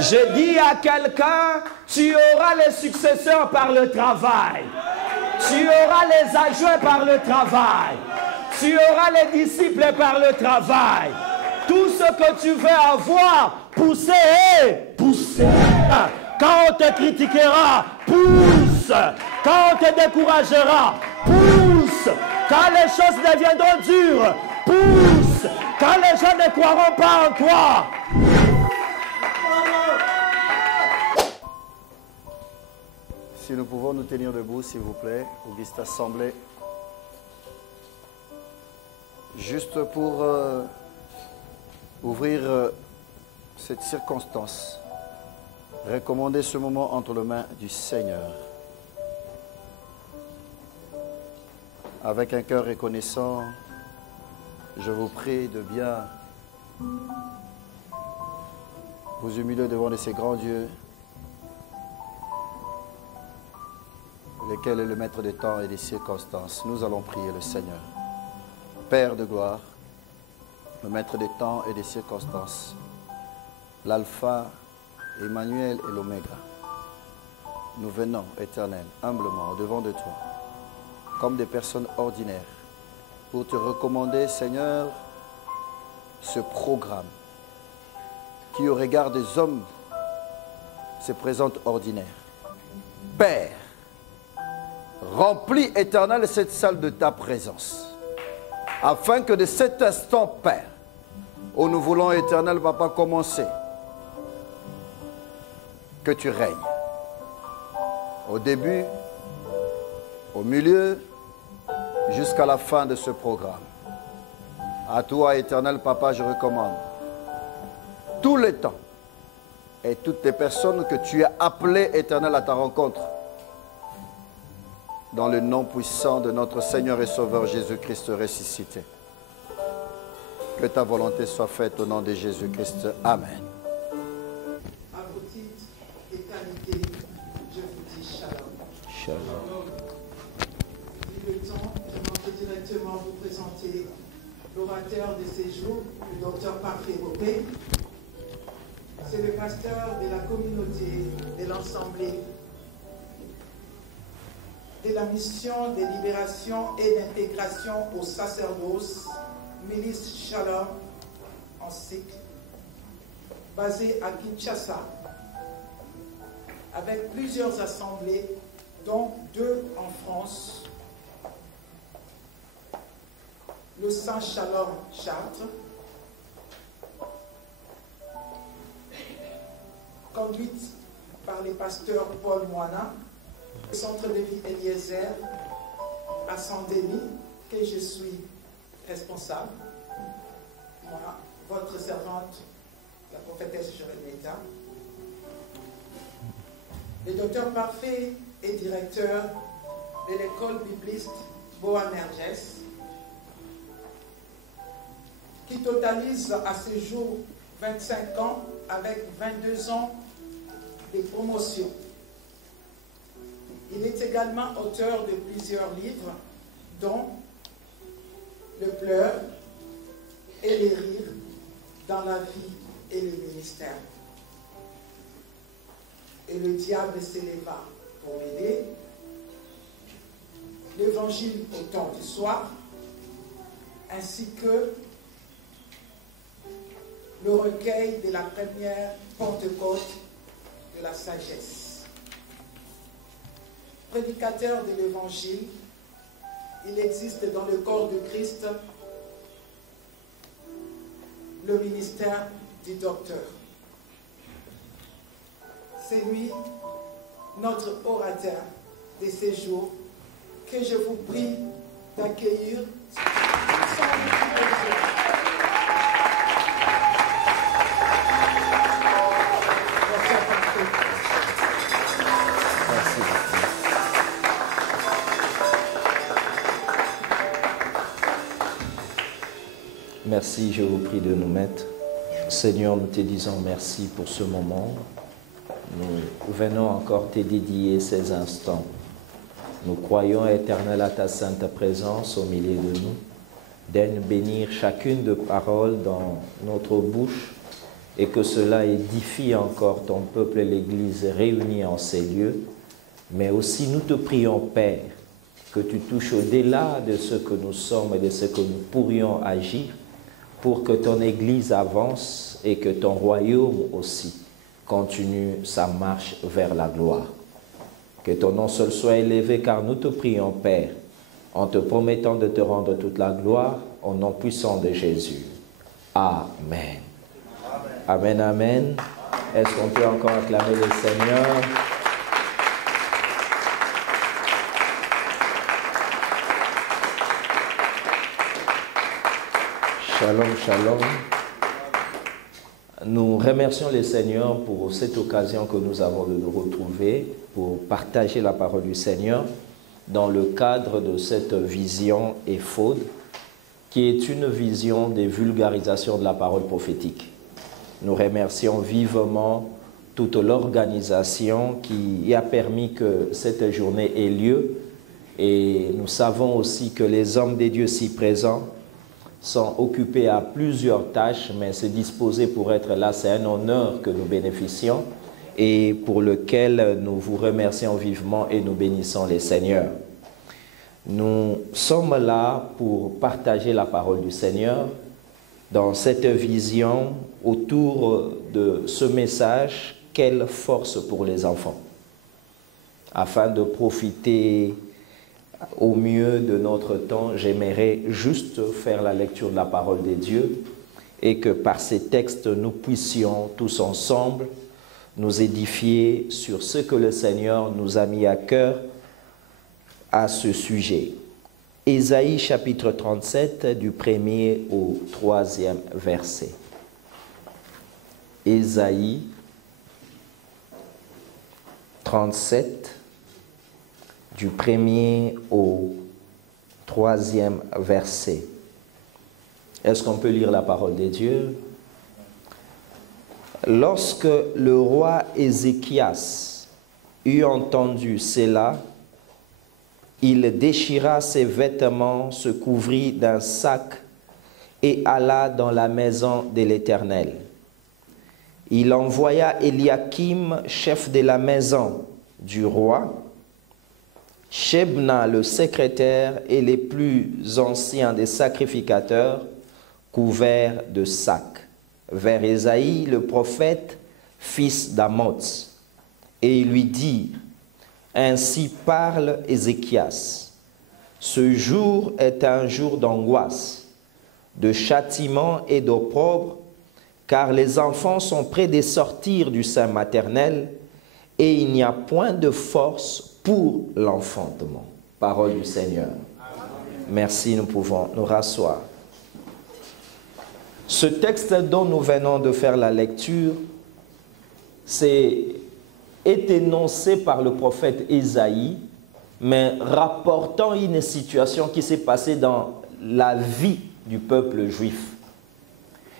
Je dis à quelqu'un, tu auras les successeurs par le travail. Tu auras les adjoints par le travail. Tu auras les disciples par le travail. Tout ce que tu veux avoir, poussez, poussez. Quand on te critiquera, pousse. Quand on te découragera, pousse. Quand les choses deviendront dures, pousse. Quand les gens ne croiront pas en toi. Si nous pouvons nous tenir debout, s'il vous plaît, Auguste Assemblée. Juste pour ouvrir cette circonstance, recommander ce moment entre les mains du Seigneur. Avec un cœur reconnaissant, je vous prie de bien vous humilier devant ces grands dieux, lequel est le maître des temps et des circonstances. Nous allons prier le Seigneur. Père de gloire, le maître des temps et des circonstances, l'alpha, Emmanuel et l'oméga. Nous venons, Éternel, humblement au-devant de toi, comme des personnes ordinaires, pour te recommander, Seigneur, ce programme qui, au regard des hommes, se présente ordinaire. Père, remplis, Éternel, cette salle de ta présence, afin que de cet instant, Père, où nous voulons, Éternel, Papa, commencer, que tu règnes. Au début, au milieu, jusqu'à la fin de ce programme. À toi, Éternel, Papa, je recommande tout le temps et toutes les personnes que tu as appelées, Éternel, à ta rencontre. Dans le nom puissant de notre Seigneur et Sauveur Jésus-Christ ressuscité. Que ta volonté soit faite au nom de Jésus-Christ. Amen. À vos titres et qualités, je vous dis shalom. Shalom. Vu le temps, je m'en vais directement vous présenter l'orateur de ces jours, le docteur Parfait Bopé. C'est le pasteur de la communauté, de l'Assemblée, de la mission de libération et d'intégration au sacerdoce, Milice Shalom, en cycle, basé à Kinshasa, avec plusieurs assemblées, dont 2 en France, le Saint Shalom Chartres, conduite par les pasteurs Paul Moina, le centre de vie Eliezer à Saint-Denis, que je suis responsable, moi, votre servante, la prophétesse Joël. Le docteur Parfait est directeur de l'école bibliste Boanerges, qui totalise à ce jour 25 ans avec 22 ans de promotion. Il est également auteur de plusieurs livres, dont Le pleur et les rires dans la vie et le ministère. Et le diable s'éleva pour m'aider. L'évangile au temps du soir, ainsi que le recueil de la première Pentecôte de la sagesse. Prédicateur de l'évangile, il existe dans le corps de Christ le ministère du docteur. C'est lui, notre orateur de ces jours, que je vous prie d'accueillir. Merci, je vous prie de nous mettre. Seigneur, nous te disons merci pour ce moment. Nous venons encore te dédier ces instants. Nous croyons, Éternel, à ta sainte présence au milieu de nous. Daigne bénir chacune de paroles dans notre bouche et que cela édifie encore ton peuple et l'Église réunie en ces lieux. Mais aussi nous te prions, Père, que tu touches au-delà de ce que nous sommes et de ce que nous pourrions agir pour que ton Église avance et que ton royaume aussi continue sa marche vers la gloire. Que ton nom seul soit élevé, car nous te prions, Père, en te promettant de te rendre toute la gloire, au nom puissant de Jésus. Amen. Amen, amen. Est-ce qu'on peut encore acclamer le Seigneur? Shalom, shalom. Nous remercions le Seigneur pour cette occasion que nous avons de nous retrouver pour partager la parole du Seigneur dans le cadre de cette vision éphod, qui est une vision de vulgarisation de la parole prophétique. Nous remercions vivement toute l'organisation qui a permis que cette journée ait lieu, et nous savons aussi que les hommes de Dieu si présents sont occupés à plusieurs tâches, mais se disposer pour être là, c'est un honneur que nous bénéficions et pour lequel nous vous remercions vivement et nous bénissons les Seigneurs. Nous sommes là pour partager la parole du Seigneur dans cette vision autour de ce message « Quelle force pour les enfants ?» Afin de profiter au mieux de notre temps, j'aimerais juste faire la lecture de la parole de Dieu et que par ces textes, nous puissions tous ensemble nous édifier sur ce que le Seigneur nous a mis à cœur à ce sujet. Ésaïe chapitre 37 du 1er au 3e verset. Ésaïe 37 du 1er au 3e verset. Est-ce qu'on peut lire la parole de Dieu? Lorsque le roi Ézéchias eut entendu cela, il déchira ses vêtements, se couvrit d'un sac et alla dans la maison de l'Éternel. Il envoya Eliakim, chef de la maison du roi, Shebna, le secrétaire, et les plus anciens des sacrificateurs, couverts de sacs, vers Ésaïe, le prophète, fils d'Amoz, et ils lui dirent: Ainsi parle Ézéchias. Ce jour est un jour d'angoisse, de châtiment et d'opprobre, car les enfants sont près de sortir du sein maternel, et il n'y a point de force pour l'enfantement. Parole du Seigneur. Merci, nous pouvons nous rasseoir. Ce texte dont nous venons de faire la lecture est énoncé par le prophète Ésaïe, mais rapportant une situation qui s'est passée dans la vie du peuple juif.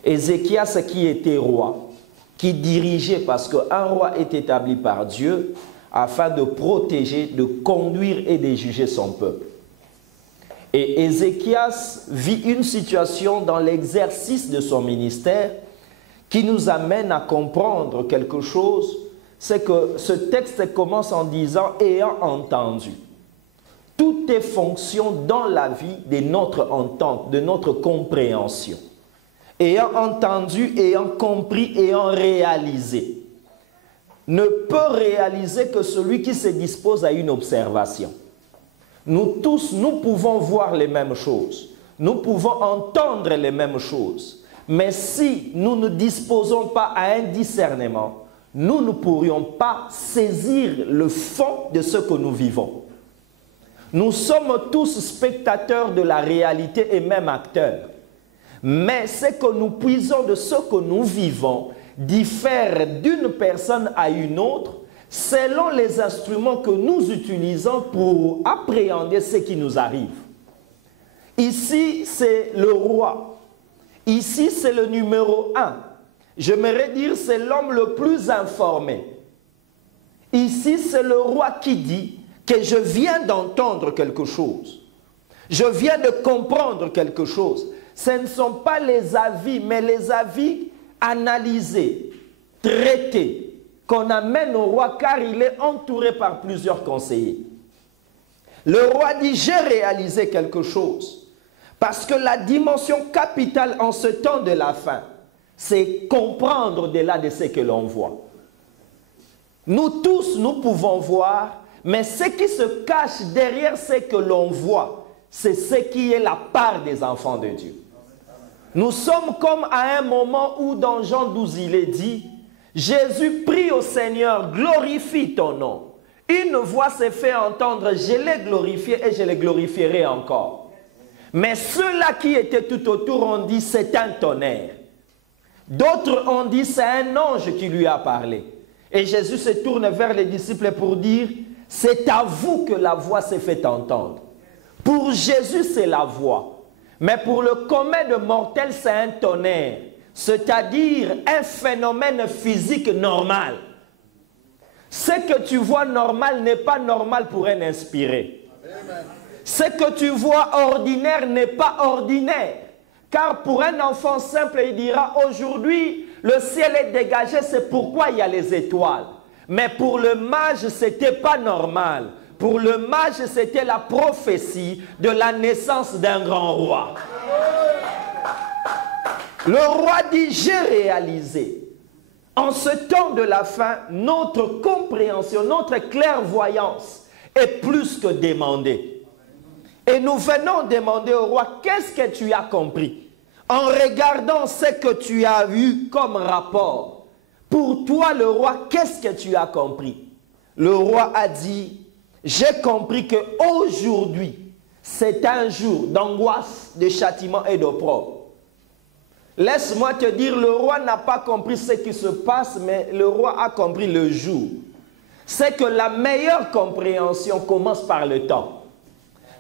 Ézéchias, qui était roi, qui dirigeait, parce qu'un roi est établi par Dieu afin de protéger, de conduire et de juger son peuple. Et Ézéchias vit une situation dans l'exercice de son ministère qui nous amène à comprendre quelque chose. C'est que ce texte commence en disant « ayant entendu ». Tout est fonction dans la vie de notre entente, de notre compréhension. Ayant entendu, ayant compris, ayant réalisé. Ne peut réaliser que celui qui se dispose à une observation. Nous tous, nous pouvons voir les mêmes choses. Nous pouvons entendre les mêmes choses. Mais si nous ne disposons pas à un discernement, nous ne pourrions pas saisir le fond de ce que nous vivons. Nous sommes tous spectateurs de la réalité et même acteurs. Mais ce que nous puisons de ce que nous vivons diffère d'une personne à une autre selon les instruments que nous utilisons pour appréhender ce qui nous arrive. Ici, c'est le roi. Ici, c'est le numéro 1. J'aimerais dire c'est l'homme le plus informé. Ici, c'est le roi qui dit que je viens d'entendre quelque chose. Je viens de comprendre quelque chose. Ce ne sont pas les avis, mais les avis analysé, traité, qu'on amène au roi car il est entouré par plusieurs conseillers. Le roi dit, j'ai réalisé quelque chose. Parce que la dimension capitale en ce temps de la fin, c'est comprendre au-delà de ce que l'on voit. Nous tous, nous pouvons voir, mais ce qui se cache derrière ce que l'on voit, c'est ce qui est la part des enfants de Dieu. Nous sommes comme à un moment où dans Jean 12, il est dit, Jésus prie au Seigneur, glorifie ton nom. Une voix s'est fait entendre, je l'ai glorifié et je le glorifierai encore. Mais ceux-là qui étaient tout autour ont dit, c'est un tonnerre. D'autres ont dit, c'est un ange qui lui a parlé. Et Jésus se tourne vers les disciples pour dire, c'est à vous que la voix s'est fait entendre. Pour Jésus, c'est la voix. Mais pour le commun de mortels, c'est un tonnerre. C'est-à-dire un phénomène physique normal. Ce que tu vois normal n'est pas normal pour un inspiré. Ce que tu vois ordinaire n'est pas ordinaire. Car pour un enfant simple, il dira, aujourd'hui, le ciel est dégagé, c'est pourquoi il y a les étoiles. Mais pour le mage, ce n'était pas normal. Pour le mage, c'était la prophétie de la naissance d'un grand roi. Le roi dit, j'ai réalisé. En ce temps de la fin, notre compréhension, notre clairvoyance est plus que demandée. Et nous venons demander au roi, qu'est-ce que tu as compris? En regardant ce que tu as eu comme rapport, pour toi le roi, qu'est-ce que tu as compris? Le roi a dit, j'ai compris qu'aujourd'hui, c'est un jour d'angoisse, de châtiment et d'opprobre. Laisse-moi te dire, le roi n'a pas compris ce qui se passe, mais le roi a compris le jour. C'est que la meilleure compréhension commence par le temps.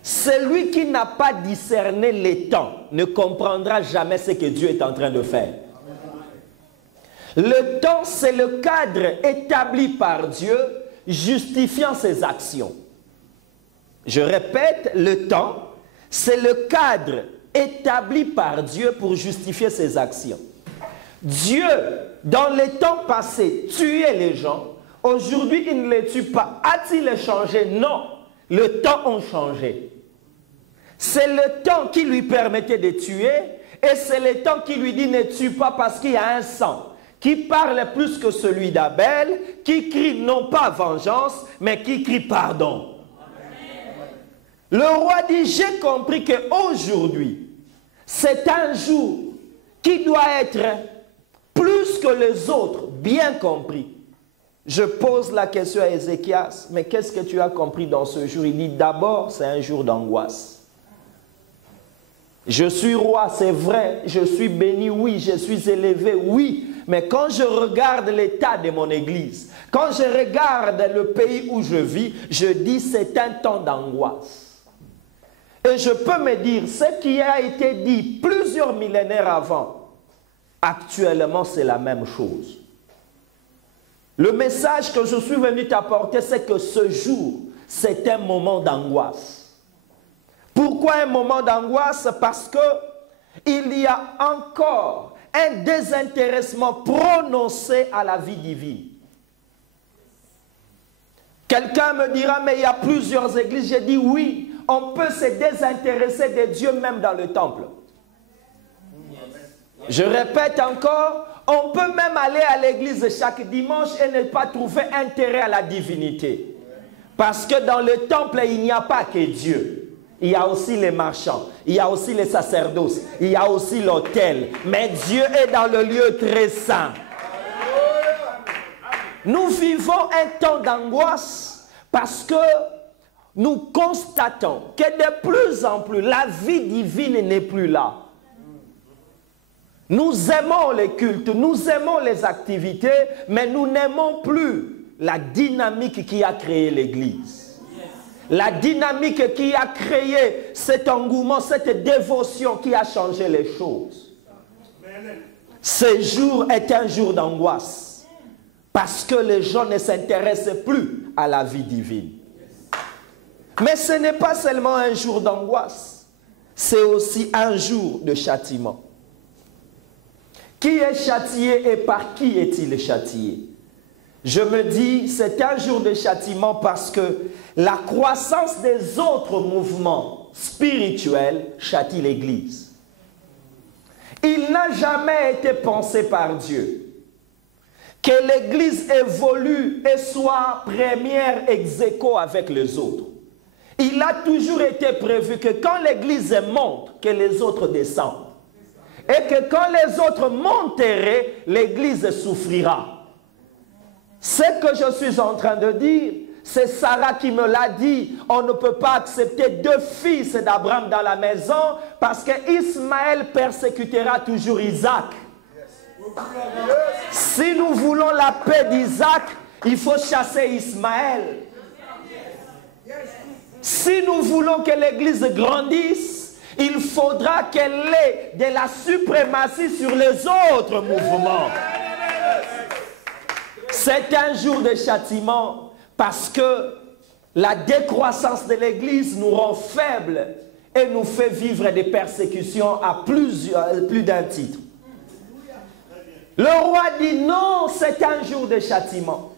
Celui qui n'a pas discerné les temps ne comprendra jamais ce que Dieu est en train de faire. Le temps, c'est le cadre établi par Dieu, justifiant ses actions. Je répète, le temps, c'est le cadre établi par Dieu pour justifier ses actions. Dieu, dans les temps passés, tuait les gens. Aujourd'hui, il ne les tue pas. A-t-il changé? Non. Le temps a changé. C'est le temps qui lui permettait de tuer et c'est le temps qui lui dit ne tue pas parce qu'il y a un sang qui parle plus que celui d'Abel, qui crie non pas vengeance, mais qui crie pardon. Le roi dit, j'ai compris qu'aujourd'hui, c'est un jour qui doit être plus que les autres, bien compris. Je pose la question à Ézéchias, mais qu'est-ce que tu as compris dans ce jour? Il dit, d'abord, c'est un jour d'angoisse. Je suis roi, c'est vrai, je suis béni, oui, je suis élevé, oui, mais quand je regarde l'état de mon église, quand je regarde le pays où je vis, je dis, c'est un temps d'angoisse. Et je peux me dire, ce qui a été dit plusieurs millénaires avant, actuellement c'est la même chose. Le message que je suis venu t'apporter, c'est que ce jour, c'est un moment d'angoisse. Pourquoi un moment d'angoisse? Parce qu'il y a encore un désintéressement prononcé à la vie divine. Quelqu'un me dira, mais il y a plusieurs églises. J'ai dit oui, on peut se désintéresser de Dieu même dans le temple. Je répète encore, on peut même aller à l'église chaque dimanche et ne pas trouver intérêt à la divinité. Parce que dans le temple, il n'y a pas que Dieu. Il y a aussi les marchands, il y a aussi les sacerdoces, il y a aussi l'autel. Mais Dieu est dans le lieu très saint. Nous vivons un temps d'angoisse parce que nous constatons que de plus en plus, la vie divine n'est plus là. Nous aimons les cultes, nous aimons les activités, mais nous n'aimons plus la dynamique qui a créé l'Église. La dynamique qui a créé cet engouement, cette dévotion qui a changé les choses. Ce jour est un jour d'angoisse parce que les gens ne s'intéressent plus à la vie divine. Mais ce n'est pas seulement un jour d'angoisse, c'est aussi un jour de châtiment. Qui est châtié et par qui est-il châtié? Je me dis, c'est un jour de châtiment parce que la croissance des autres mouvements spirituels châtie l'Église. Il n'a jamais été pensé par Dieu que l'Église évolue et soit première ex aequo avec les autres. Il a toujours été prévu que quand l'Église monte, que les autres descendent. Et que quand les autres monteraient, l'Église souffrira. Ce que je suis en train de dire, c'est Sarah qui me l'a dit. On ne peut pas accepter 2 fils d'Abraham dans la maison parce que Ismaël persécutera toujours Isaac. Si nous voulons la paix d'Isaac, il faut chasser Ismaël. Si nous voulons que l'Église grandisse, il faudra qu'elle ait de la suprématie sur les autres mouvements. C'est un jour de châtiment parce que la décroissance de l'Église nous rend faibles et nous fait vivre des persécutions à plus d'un titre. Le roi dit non, c'est un jour de châtiment.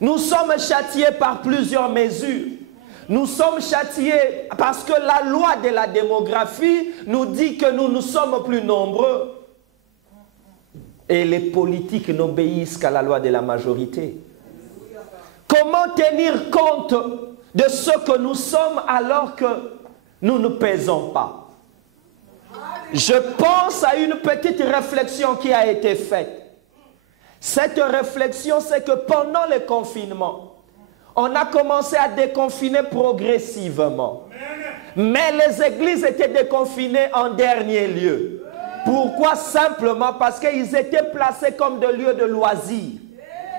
Nous sommes châtiés par plusieurs mesures. Nous sommes châtiés parce que la loi de la démographie nous dit que nous sommes plus nombreux. Et les politiques n'obéissent qu'à la loi de la majorité. Comment tenir compte de ce que nous sommes alors que nous ne pesons pas? Je pense à une petite réflexion qui a été faite. Cette réflexion, c'est que pendant le confinement, on a commencé à déconfiner progressivement. Mais les églises étaient déconfinées en dernier lieu. Pourquoi? Simplement parce qu'ils étaient placés comme des lieux de loisirs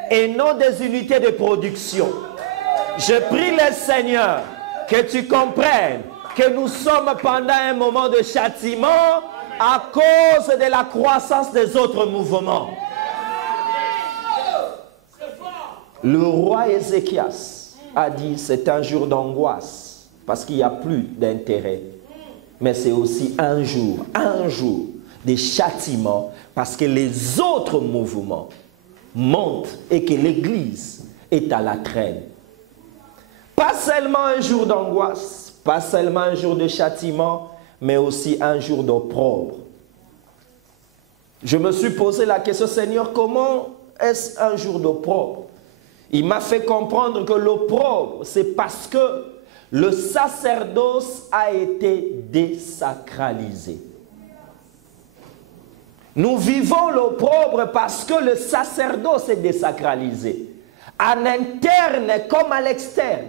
et non des unités de production. Je prie le Seigneur que tu comprennes que nous sommes pendant un moment de châtiment à cause de la croissance des autres mouvements. Le roi Ézéchias a dit c'est un jour d'angoisse parce qu'il n'y a plus d'intérêt. Mais c'est aussi un jour de châtiment parce que les autres mouvements montent et que l'Église est à la traîne. Pas seulement un jour d'angoisse, pas seulement un jour de châtiment, mais aussi un jour d'opprobre. Je me suis posé la question, Seigneur, comment est-ce un jour d'opprobre? Il m'a fait comprendre que l'opprobre, c'est parce que le sacerdoce a été désacralisé. Nous vivons l'opprobre parce que le sacerdoce est désacralisé. En interne comme à l'externe.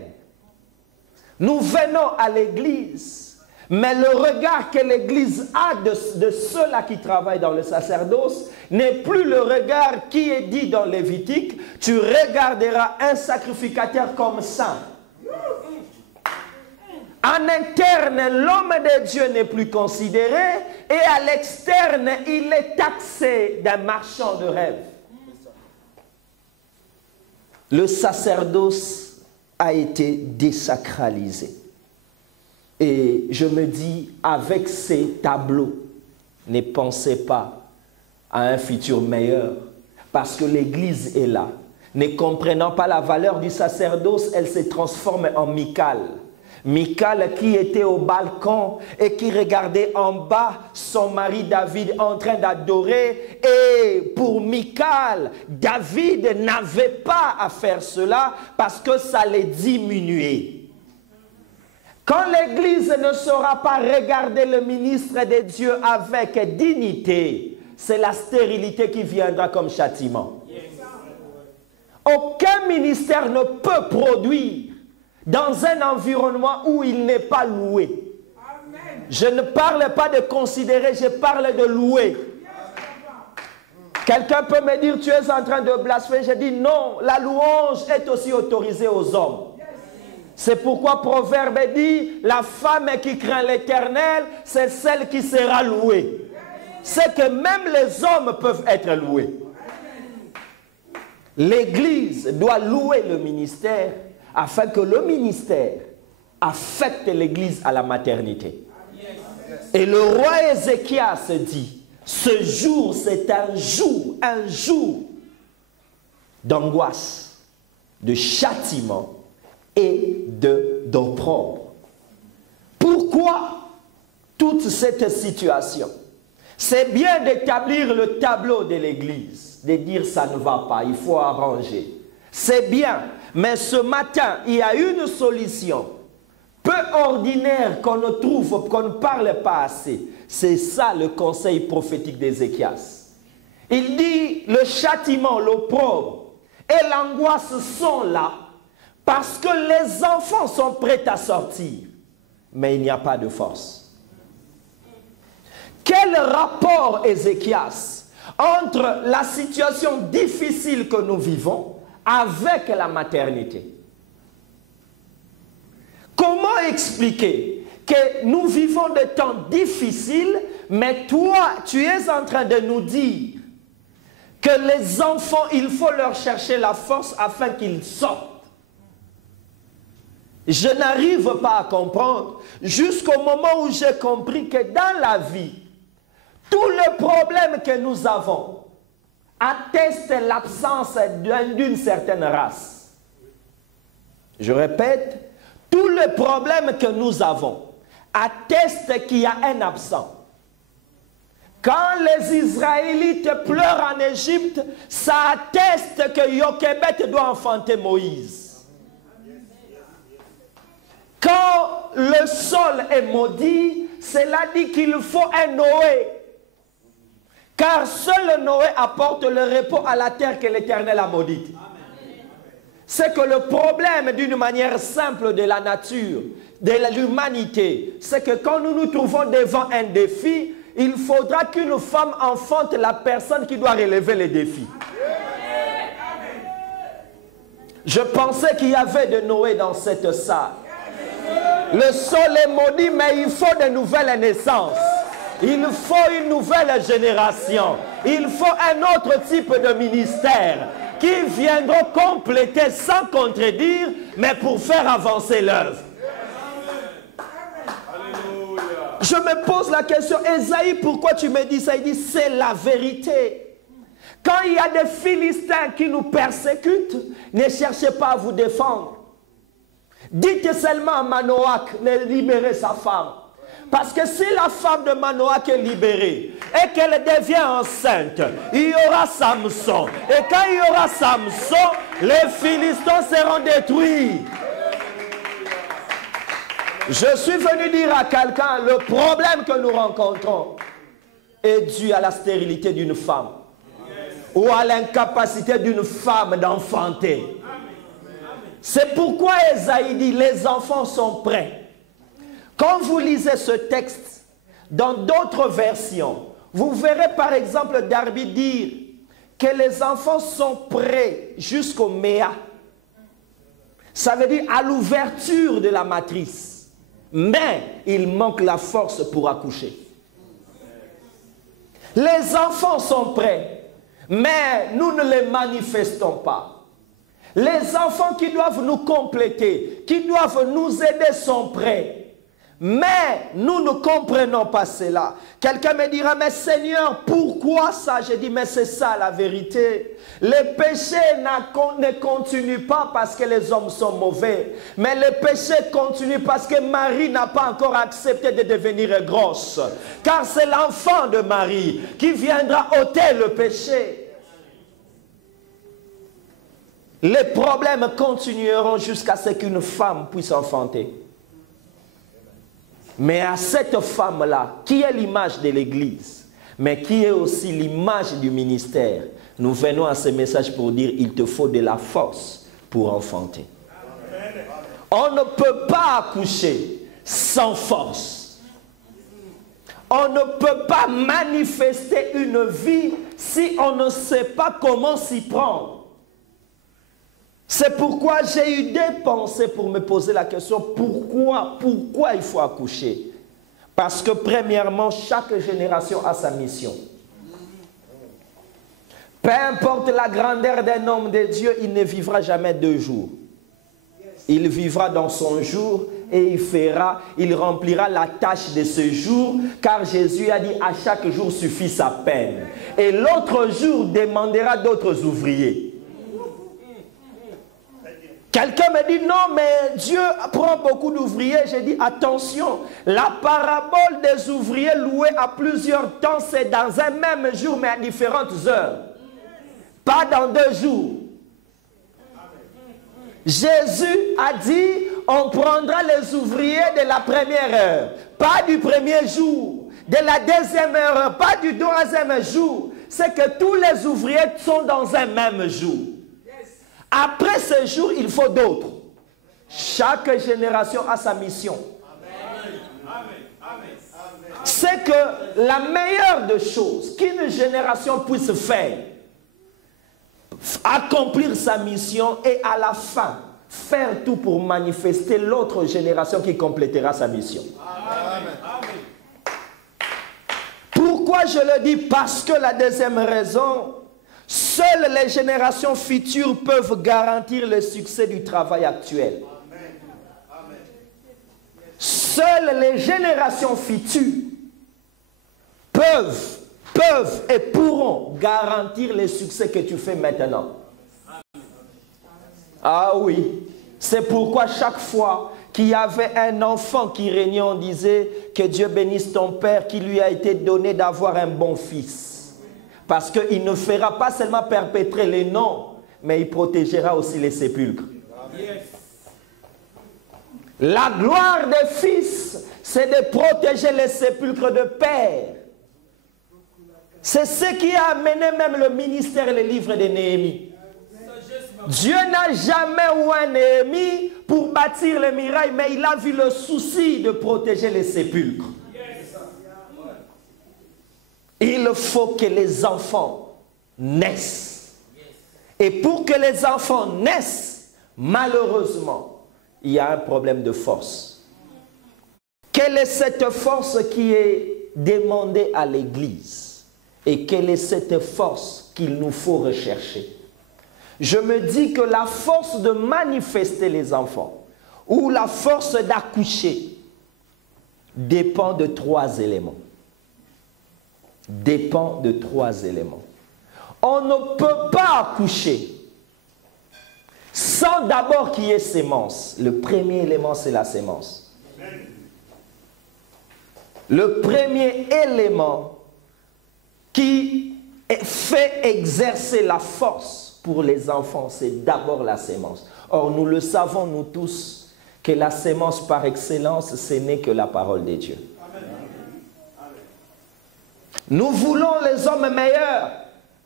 Nous venons à l'église, mais le regard que l'église a de ceux-là qui travaillent dans le sacerdoce n'est plus le regard qui est dit dans Lévitique. Tu regarderas un sacrificateur comme saint. En interne, l'homme de Dieu n'est plus considéré et à l'externe, il est taxé d'un marchand de rêve. Le sacerdoce a été désacralisé. Et je me dis, avec ces tableaux, ne pensez pas à un futur meilleur, parce que l'Église est là. Ne comprenant pas la valeur du sacerdoce, elle se transforme en Michal. Michal qui était au balcon et qui regardait en bas son mari David en train d'adorer. Et pour Michal, David n'avait pas à faire cela parce que ça les diminuait. Quand l'Église ne saura pas regarder le ministre de Dieu avec dignité, c'est la stérilité qui viendra comme châtiment. Aucun ministère ne peut produire dans un environnement où il n'est pas loué. Amen. Je ne parle pas de considérer, je parle de louer. Quelqu'un peut me dire, tu es en train de blasphémer. Je dis non, la louange est aussi autorisée aux hommes. C'est pourquoi Proverbe dit, la femme qui craint l'Éternel, c'est celle qui sera louée. C'est que même les hommes peuvent être loués. L'Église doit louer le ministère afin que le ministère affecte l'Église à la maternité. Et le roi Ézéchias dit, Ce jour, c'est un jour d'angoisse, de châtiment et d'opprobre. Pourquoi toute cette situation? C'est bien d'établir le tableau de l'Église, de dire ça ne va pas, il faut arranger. C'est bien, mais ce matin, il y a une solution peu ordinaire qu'on ne trouve, qu'on ne parle pas assez. C'est ça le conseil prophétique d'Ézéchias. Il dit le châtiment, l'opprobre et l'angoisse sont là parce que les enfants sont prêts à sortir, mais il n'y a pas de force. Quel rapport, Ézéchias, entre la situation difficile que nous vivons avec la maternité? Comment expliquer que nous vivons des temps difficiles, mais toi, tu es en train de nous dire que les enfants, il faut leur chercher la force afin qu'ils sortent? Je n'arrive pas à comprendre jusqu'au moment où j'ai compris que dans la vie, tous les problèmes que nous avons attestent l'absence d'une certaine race. Je répète, tous les problèmes que nous avons attestent qu'il y a un absent. Quand les Israélites pleurent en Égypte, ça atteste que Jochebed doit enfanter Moïse. Quand le sol est maudit, cela dit qu'il faut un Noé. Car seul Noé apporte le repos à la terre que l'Éternel a maudite. C'est que le problème d'une manière simple de la nature, de l'humanité, c'est que quand nous nous trouvons devant un défi, il faudra qu'une femme enfante la personne qui doit relever les défis. Je pensais qu'il y avait de Noé dans cette salle. Le sol est maudit, mais il faut de nouvelles naissances. Il faut une nouvelle génération. Il faut un autre type de ministère qui viendront compléter sans contredire, mais pour faire avancer l'œuvre. Je me pose la question, Esaïe, pourquoi tu me dis ça? Il dit, c'est la vérité. Quand il y a des Philistins qui nous persécutent, ne cherchez pas à vous défendre. Dites seulement à Manoach de libérer sa femme. Parce que si la femme de Manoach est libérée et qu'elle devient enceinte, il y aura Samson. Et quand il y aura Samson, les Philistins seront détruits. Je suis venu dire à quelqu'un, le problème que nous rencontrons est dû à la stérilité d'une femme ou à l'incapacité d'une femme d'enfanter. C'est pourquoi Esaïe dit, les enfants sont prêts. Quand vous lisez ce texte, dans d'autres versions, vous verrez par exemple Darby dire que les enfants sont prêts jusqu'au méa. Ça veut dire à l'ouverture de la matrice. Mais il manque la force pour accoucher. Les enfants sont prêts, mais nous ne les manifestons pas. Les enfants qui doivent nous compléter, qui doivent nous aider sont prêts. Mais nous ne comprenons pas cela. Quelqu'un me dira, mais Seigneur, pourquoi ça? Je dis, mais c'est ça la vérité. Le péché ne continue pas parce que les hommes sont mauvais. Mais le péché continue parce que Marie n'a pas encore accepté de devenir grosse. Car c'est l'enfant de Marie qui viendra ôter le péché. Les problèmes continueront jusqu'à ce qu'une femme puisse enfanter. Mais à cette femme-là, qui est l'image de l'Église, mais qui est aussi l'image du ministère, nous venons à ce message pour dire il te faut de la force pour enfanter. On ne peut pas accoucher sans force. On ne peut pas manifester une vie si on ne sait pas comment s'y prendre. C'est pourquoi j'ai eu des pensées pour me poser la question, pourquoi il faut accoucher? Parce que premièrement, chaque génération a sa mission. Peu importe la grandeur d'un homme de Dieu, il ne vivra jamais 2 jours. Il vivra dans son jour et il remplira la tâche de ce jour, car Jésus a dit à chaque jour suffit sa peine. Et l'autre jour demandera d'autres ouvriers. Quelqu'un me dit non, mais Dieu prend beaucoup d'ouvriers. J'ai dit attention, la parabole des ouvriers loués à plusieurs temps, c'est dans un même jour, mais à différentes heures. Pas dans 2 jours. Jésus a dit, on prendra les ouvriers de la première heure, pas du premier jour, de la deuxième heure, pas du 3e jour. C'est que tous les ouvriers sont dans un même jour. Après ce jour, il faut d'autres. Chaque génération a sa mission. C'est que la meilleure des choses qu'une génération puisse faire, accomplir sa mission et à la fin, faire tout pour manifester l'autre génération qui complétera sa mission. Pourquoi je le dis? Parce que la deuxième raison, seules les générations futures peuvent garantir le succès du travail actuel. Seules les générations futures peuvent et pourront garantir le succès que tu fais maintenant. Ah oui, c'est pourquoi chaque fois qu'il y avait un enfant qui régnait, on disait que Dieu bénisse ton père qui lui a été donné d'avoir un bon fils. Parce qu'il ne fera pas seulement perpétrer les noms, mais il protégera aussi les sépulcres. La gloire des fils, c'est de protéger les sépulcres de père. C'est ce qui a amené même le ministère et le livre de Néhémie. Dieu n'a jamais oint Néhémie pour bâtir les murailles, mais il a vu le souci de protéger les sépulcres. Il faut que les enfants naissent. Et pour que les enfants naissent, malheureusement, il y a un problème de force. Quelle est cette force qui est demandée à l'Église? Et quelle est cette force qu'il nous faut rechercher? Je me dis que la force de manifester les enfants ou la force d'accoucher dépend de 3 éléments. Dépend de 3 éléments. On ne peut pas accoucher sans d'abord qu'il y ait sémence. Le premier élément, c'est la sémence. Le premier élément qui fait exercer la force pour les enfants, c'est d'abord la sémence. Or, nous le savons, nous tous, que la sémence par excellence, ce n'est que la parole de Dieu. Nous voulons les hommes meilleurs.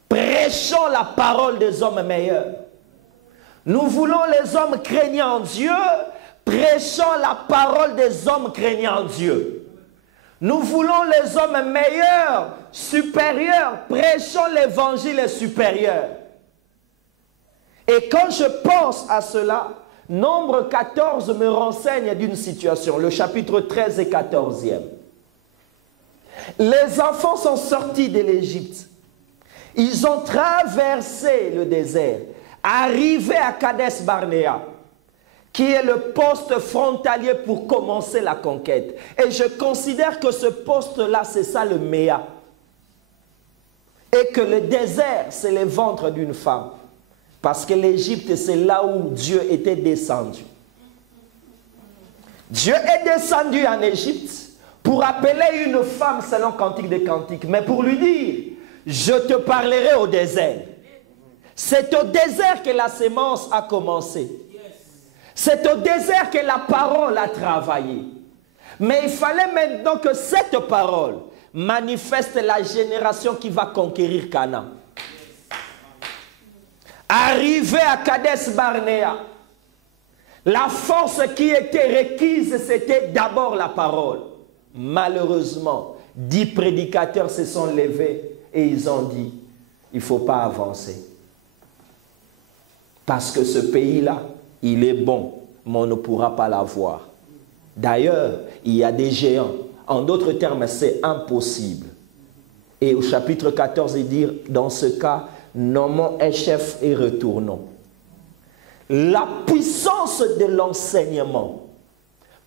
Prêchons la parole des hommes meilleurs. Nous voulons les hommes craignant Dieu. Prêchons la parole des hommes craignant Dieu. Nous voulons les hommes meilleurs, supérieurs. Prêchons l'évangile supérieur. Et quand je pense à cela, Nombre 14 me renseigne d'une situation, le chapitre 13 et 14e. Les enfants sont sortis de l'Égypte. Ils ont traversé le désert, arrivés à Kadesh Barnéa, qui est le poste frontalier pour commencer la conquête. Et je considère que ce poste-là, c'est ça le Méa. Et que le désert, c'est le ventre d'une femme. Parce que l'Égypte, c'est là où Dieu était descendu. Dieu est descendu en Égypte pour appeler une femme selon Cantique des Cantiques, mais pour lui dire, je te parlerai au désert. C'est au désert que la sémence a commencé. C'est au désert que la parole a travaillé. Mais il fallait maintenant que cette parole manifeste la génération qui va conquérir Canaan. Arrivé à Kadesh Barnéa, la force qui était requise, c'était d'abord la parole. Malheureusement, 10 prédicateurs se sont levés et ils ont dit, il ne faut pas avancer. Parce que ce pays-là, il est bon, mais on ne pourra pas l'avoir. D'ailleurs, il y a des géants. En d'autres termes, c'est impossible. Et au chapitre 14, il dit, dans ce cas, nommons un chef et retournons. La puissance de l'enseignement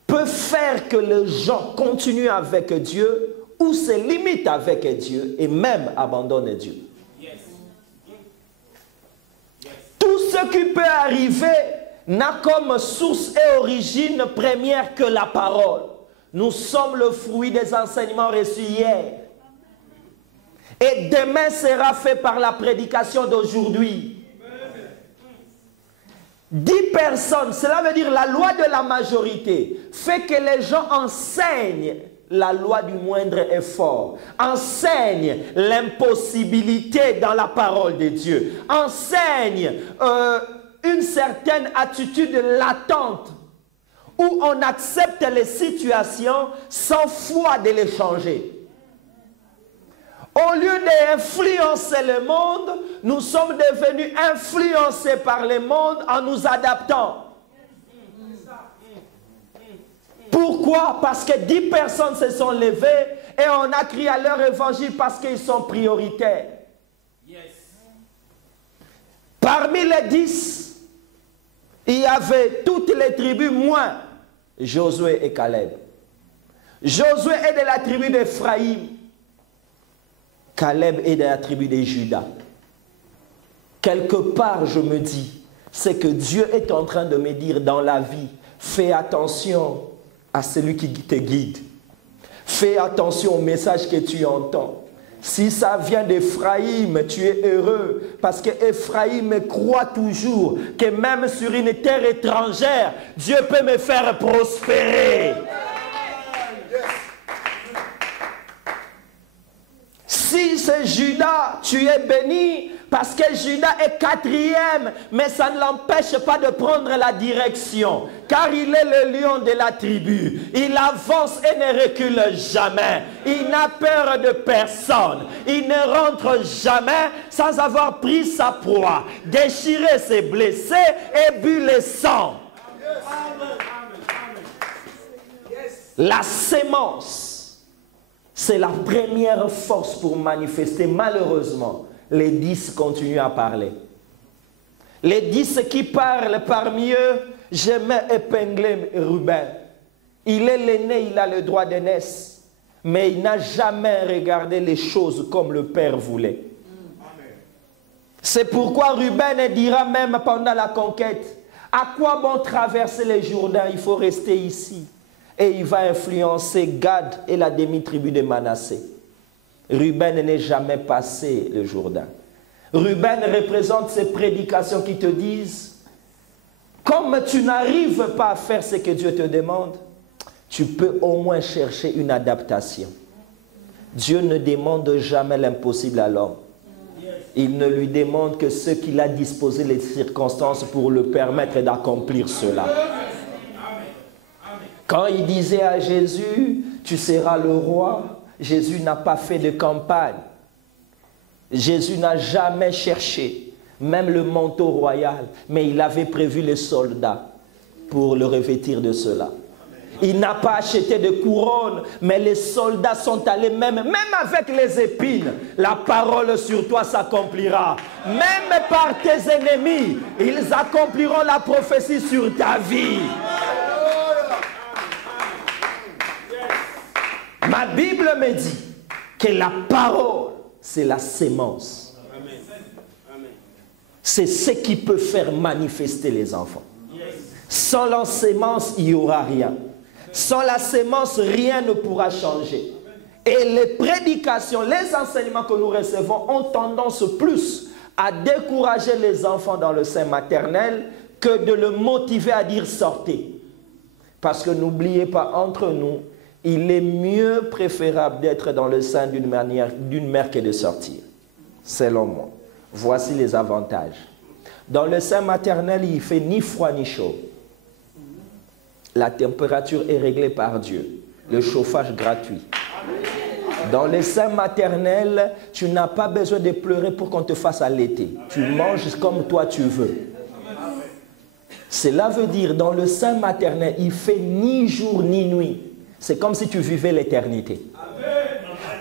peut faire que les gens continuent avec Dieu ou se limitent avec Dieu et même abandonnent Dieu. Tout ce qui peut arriver n'a comme source et origine première que la parole. Nous sommes le fruit des enseignements reçus hier. Et demain sera fait par la prédication d'aujourd'hui. 10 personnes, cela veut dire la loi de la majorité, fait que les gens enseignent la loi du moindre effort, enseignent l'impossibilité dans la parole de Dieu, enseignent une certaine attitude latente où on accepte les situations sans foi de les changer. Au lieu d'influencer le monde, nous sommes devenus influencés par le monde en nous adaptant. Pourquoi? Parce que 10 personnes se sont levées et on a crié à leur évangile parce qu'ils sont prioritaires. Parmi les 10, il y avait toutes les tribus moins Josué et Caleb. Josué est de la tribu d'Ephraïm. Caleb est de la tribu de Juda. Quelque part, je me dis, c'est que Dieu est en train de me dire dans la vie, fais attention à celui qui te guide. Fais attention au message que tu entends. Si ça vient d'Ephraïm, tu es heureux parce qu'Ephraïm croit toujours que même sur une terre étrangère, Dieu peut me faire prospérer. Si c'est Judas, tu es béni parce que Judas est 4e, mais ça ne l'empêche pas de prendre la direction, car il est le lion de la tribu. Il avance et ne recule jamais. Il n'a peur de personne. Il ne rentre jamais sans avoir pris sa proie, déchiré ses blessés et bu le sang. La sémence, c'est la première force pour manifester. Malheureusement, les 10 continuent à parler. Les 10 qui parlent parmi eux, j'aimais épingler Ruben. Il est l'aîné, il a le droit d'aînesse, mais il n'a jamais regardé les choses comme le Père voulait. C'est pourquoi Ruben dira même pendant la conquête, à quoi bon traverser les Jourdains, il faut rester ici. Et il va influencer Gad et la demi-tribu de Manassé. Ruben n'est jamais passé le Jourdain. Ruben représente ces prédications qui te disent, comme tu n'arrives pas à faire ce que Dieu te demande, tu peux au moins chercher une adaptation. Dieu ne demande jamais l'impossible à l'homme. Il ne lui demande que ce qu'il a disposé les circonstances pour le permettre d'accomplir cela. Quand il disait à Jésus, tu seras le roi, Jésus n'a pas fait de campagne. Jésus n'a jamais cherché, même le manteau royal, mais il avait prévu les soldats pour le revêtir de cela. Il n'a pas acheté de couronne, mais les soldats sont allés même avec les épines. La parole sur toi s'accomplira. Même par tes ennemis, ils accompliront la prophétie sur ta vie. Ma Bible me dit que la parole, c'est la sémence. C'est ce qui peut faire manifester les enfants. Sans la sémence, il n'y aura rien. Sans la sémence, rien ne pourra changer. Et les prédications, les enseignements que nous recevons ont tendance plus à décourager les enfants dans le sein maternel que de le motiver à dire sortez. Parce que n'oubliez pas, entre nous, il est mieux préférable d'être dans le sein d'une mère que de sortir, selon moi. Voici les avantages. Dans le sein maternel, il ne fait ni froid ni chaud. La température est réglée par Dieu. Le chauffage gratuit. Dans le sein maternel, tu n'as pas besoin de pleurer pour qu'on te fasse allaiter. Tu manges comme toi tu veux. Cela veut dire, dans le sein maternel, il ne fait ni jour ni nuit. C'est comme si tu vivais l'éternité.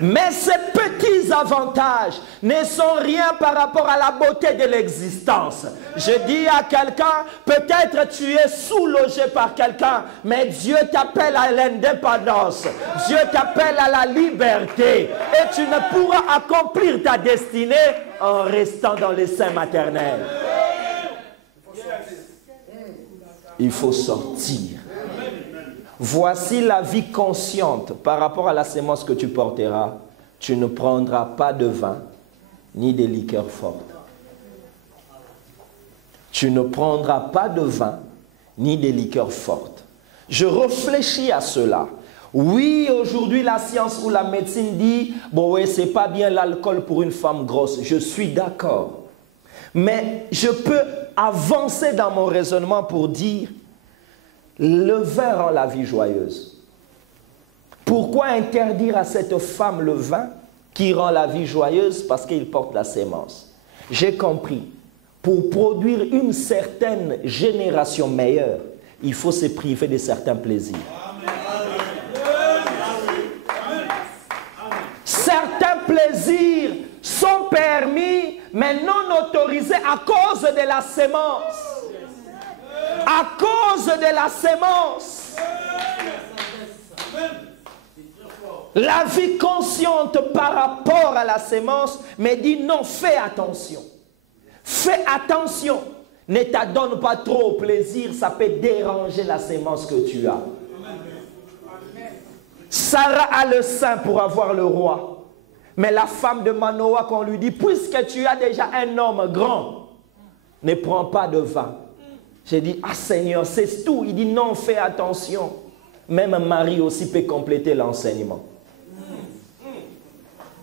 Mais ces petits avantages ne sont rien par rapport à la beauté de l'existence. Je dis à quelqu'un, peut-être tu es sous-logé par quelqu'un, mais Dieu t'appelle à l'indépendance. Dieu t'appelle à la liberté. Et tu ne pourras accomplir ta destinée en restant dans les seins maternels. Il faut sortir. Voici la vie consciente par rapport à la sémence que tu porteras. Tu ne prendras pas de vin ni de liqueurs fortes. Tu ne prendras pas de vin ni de liqueurs fortes. Je réfléchis à cela. Oui, aujourd'hui, la science ou la médecine dit « Bon, oui, c'est pas bien l'alcool pour une femme grosse. » Je suis d'accord. Mais je peux avancer dans mon raisonnement pour dire le vin rend la vie joyeuse. Pourquoi interdire à cette femme le vin qui rend la vie joyeuse? Parce qu'il porte la sémence. J'ai compris. Pour produire une certaine génération meilleure, il faut se priver de certains plaisirs. Certains plaisirs sont permis, mais non autorisés à cause de la sémence. À cause de la sémence. La vie consciente par rapport à la sémence me dit non, fais attention. Fais attention. Ne t'adonne pas trop au plaisir, ça peut déranger la sémence que tu as. Sarah a le sein pour avoir le roi. Mais la femme de Manoah, qu'on lui dit, puisque tu as déjà un homme grand, ne prends pas de vin. J'ai dit, ah Seigneur, c'est tout. Il dit, non, fais attention. Même Marie aussi peut compléter l'enseignement.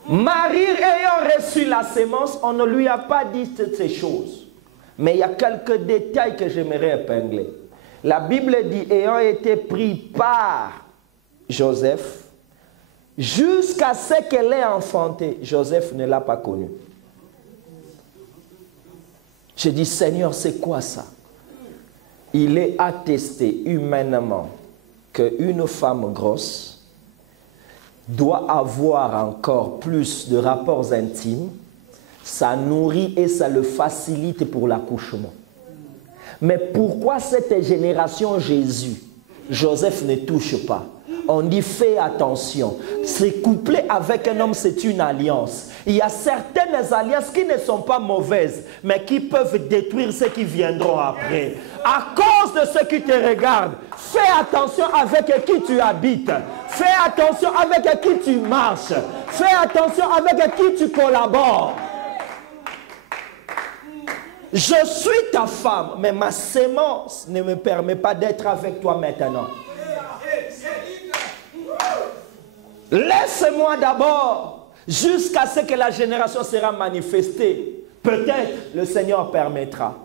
Marie ayant reçu la sémence, on ne lui a pas dit toutes ces choses. Mais il y a quelques détails que j'aimerais épingler. La Bible dit, ayant été pris par Joseph, jusqu'à ce qu'elle ait enfanté, Joseph ne l'a pas connu. J'ai dit, Seigneur, c'est quoi ça? Il est attesté humainement qu'une femme grosse doit avoir encore plus de rapports intimes, ça nourrit et ça le facilite pour l'accouchement. Mais pourquoi cette génération Jésus, Joseph ne touche pas? On dit fais attention. Se coupler avec un homme, c'est une alliance. Il y a certaines alliances qui ne sont pas mauvaises, mais qui peuvent détruire ceux qui viendront après. À cause de ceux qui te regardent, fais attention avec qui tu habites. Fais attention avec qui tu marches. Fais attention avec qui tu collabores. Je suis ta femme, mais ma sémence ne me permet pas d'être avec toi maintenant. Laisse-moi d'abord, jusqu'à ce que la génération sera manifestée. Peut-être le Seigneur permettra.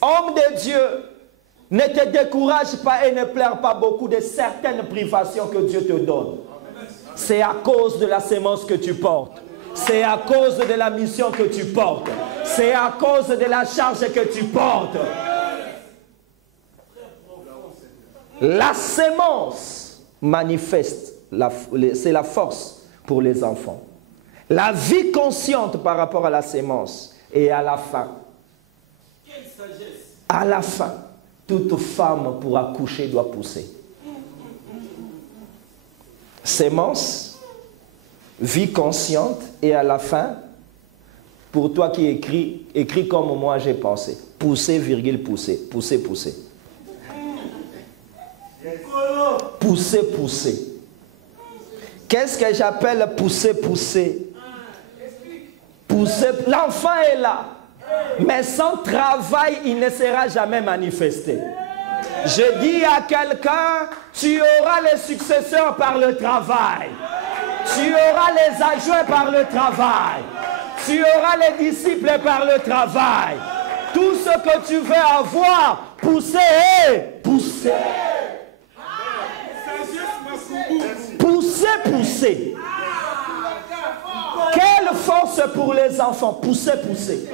Homme de Dieu, ne te décourage pas et ne pleure pas beaucoup de certaines privations que Dieu te donne. C'est à cause de la sémence que tu portes. C'est à cause de la mission que tu portes. C'est à cause de la charge que tu portes. La sémence manifeste. C'est la force pour les enfants. La vie consciente par rapport à la sémence. Et à la fin, à la fin, toute femme pour accoucher doit pousser. Sémence, vie consciente, et à la fin, pour toi qui écris comme moi j'ai pensé. Pousser, virgule, pousser. Pousser, pousser. Pousser, pousser. Qu'est-ce que j'appelle pousser, pousser? Pousser, l'enfant est là. Mais sans travail, il ne sera jamais manifesté. Je dis à quelqu'un, tu auras les successeurs par le travail. Tu auras les adjoints par le travail. Tu auras les disciples par le travail. Tout ce que tu veux avoir, pousser et pousser. Pousser, pousser. Quelle force pour les enfants. Pousser, pousser.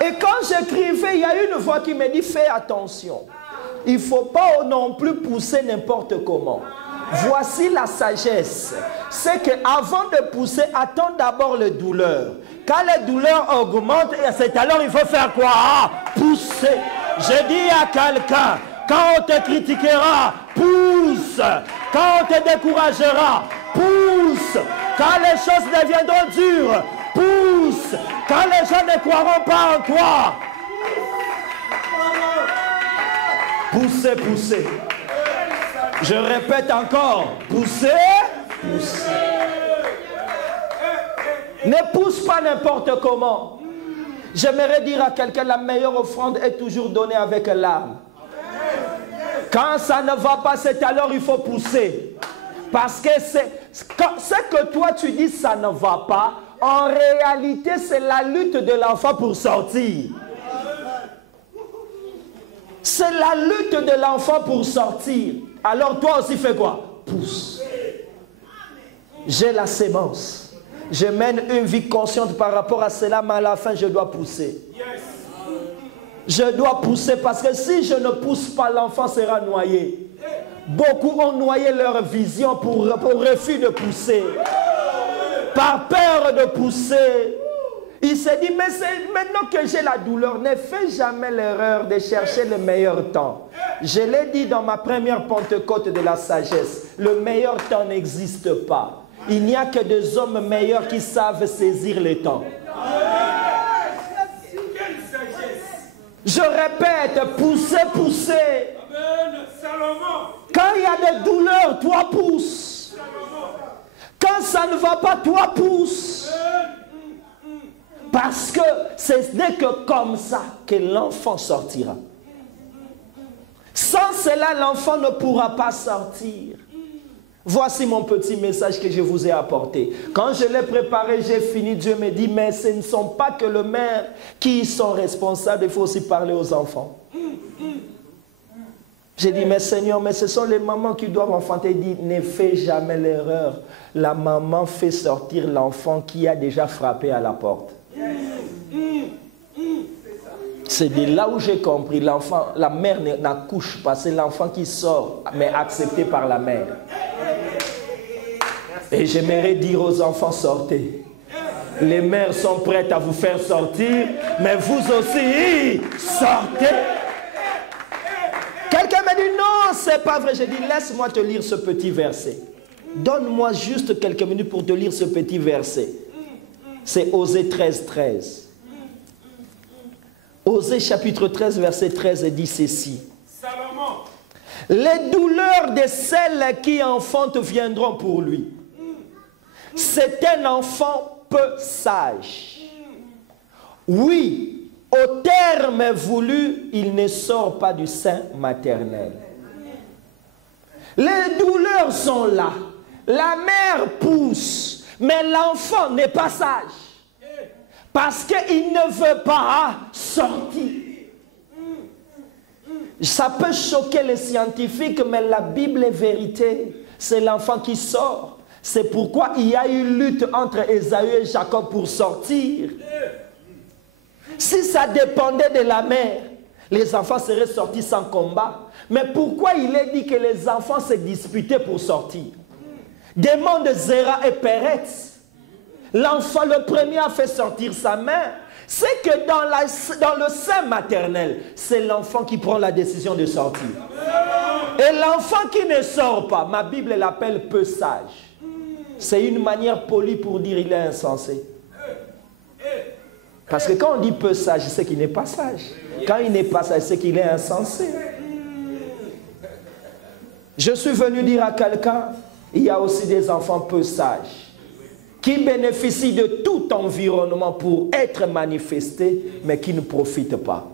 Et quand j'écrivais, il y a une voix qui me dit, fais attention. Il ne faut pas non plus pousser n'importe comment. Voici la sagesse. C'est qu'avant de pousser, attends d'abord les douleurs. Quand les douleurs augmentent, c'est alors il faut faire quoi? Pousser. Je dis à quelqu'un, quand on te critiquera, pousse. Quand on te découragera, pousse. Quand les choses deviendront dures, pousse. Quand les gens ne croiront pas en toi, poussez, poussez. Je répète encore, poussez, poussez. Ne pousse pas n'importe comment. J'aimerais dire à quelqu'un, la meilleure offrande est toujours donnée avec l'âme. Quand ça ne va pas, c'est alors il faut pousser. Parce que ce que toi tu dis, ça ne va pas. En réalité, c'est la lutte de l'enfant pour sortir. C'est la lutte de l'enfant pour sortir. Alors toi aussi fais quoi? Pousse. J'ai la sémence. Je mène une vie consciente par rapport à cela, mais à la fin je dois pousser. Je dois pousser parce que si je ne pousse pas, l'enfant sera noyé. Beaucoup ont noyé leur vision pour refus de pousser. Par peur de pousser. Il s'est dit, mais maintenant que j'ai la douleur, ne fais jamais l'erreur de chercher le meilleur temps. Je l'ai dit dans ma première Pentecôte de la sagesse, le meilleur temps n'existe pas. Il n'y a que des hommes meilleurs qui savent saisir le temps. Je répète, poussez, poussez. Quand il y a des douleurs, toi pousse. Quand ça ne va pas, toi pousse. Parce que ce n'est que comme ça que l'enfant sortira. Sans cela, l'enfant ne pourra pas sortir. Voici mon petit message que je vous ai apporté. Quand je l'ai préparé, j'ai fini, Dieu me dit, mais ce ne sont pas que le maire qui sont responsables, il faut aussi parler aux enfants. J'ai dit, mais Seigneur, mais ce sont les mamans qui doivent enfanter. Il dit, ne fais jamais l'erreur. La maman fait sortir l'enfant qui a déjà frappé à la porte. C'est de là où j'ai compris, l'enfant, la mère n'accouche pas, c'est l'enfant qui sort, mais accepté par la mère. Et j'aimerais dire aux enfants, sortez. Les mères sont prêtes à vous faire sortir, mais vous aussi, sortez. Quelqu'un m'a dit, non, c'est pas vrai. J'ai dit, laisse-moi te lire ce petit verset. Donne-moi juste quelques minutes pour te lire ce petit verset. C'est Osée 13, 13. Osée chapitre 13, verset 13 dit ceci. Les douleurs de celles qui enfantent viendront pour lui. C'est un enfant peu sage. Oui, au terme voulu, il ne sort pas du sein maternel. Les douleurs sont là. La mère pousse, mais l'enfant n'est pas sage. Parce qu'il ne veut pas sortir. Ça peut choquer les scientifiques, mais la Bible est vérité. C'est l'enfant qui sort. C'est pourquoi il y a eu lutte entre Ésaü et Jacob pour sortir. Si ça dépendait de la mère, les enfants seraient sortis sans combat. Mais pourquoi il est dit que les enfants se disputaient pour sortir? Demande Zéra et Péretz. L'enfant, le premier, a fait sortir sa mère. C'est que dans le sein maternel, c'est l'enfant qui prend la décision de sortir. Et l'enfant qui ne sort pas, ma Bible l'appelle peu sage. C'est une manière polie pour dire il est insensé. Parce que quand on dit peu sage, c'est qu'il n'est pas sage. Quand il n'est pas sage, c'est qu'il est insensé. Je suis venu dire à quelqu'un, il y a aussi des enfants peu sages qui bénéficient de tout environnement pour être manifestés, mais qui ne profitent pas.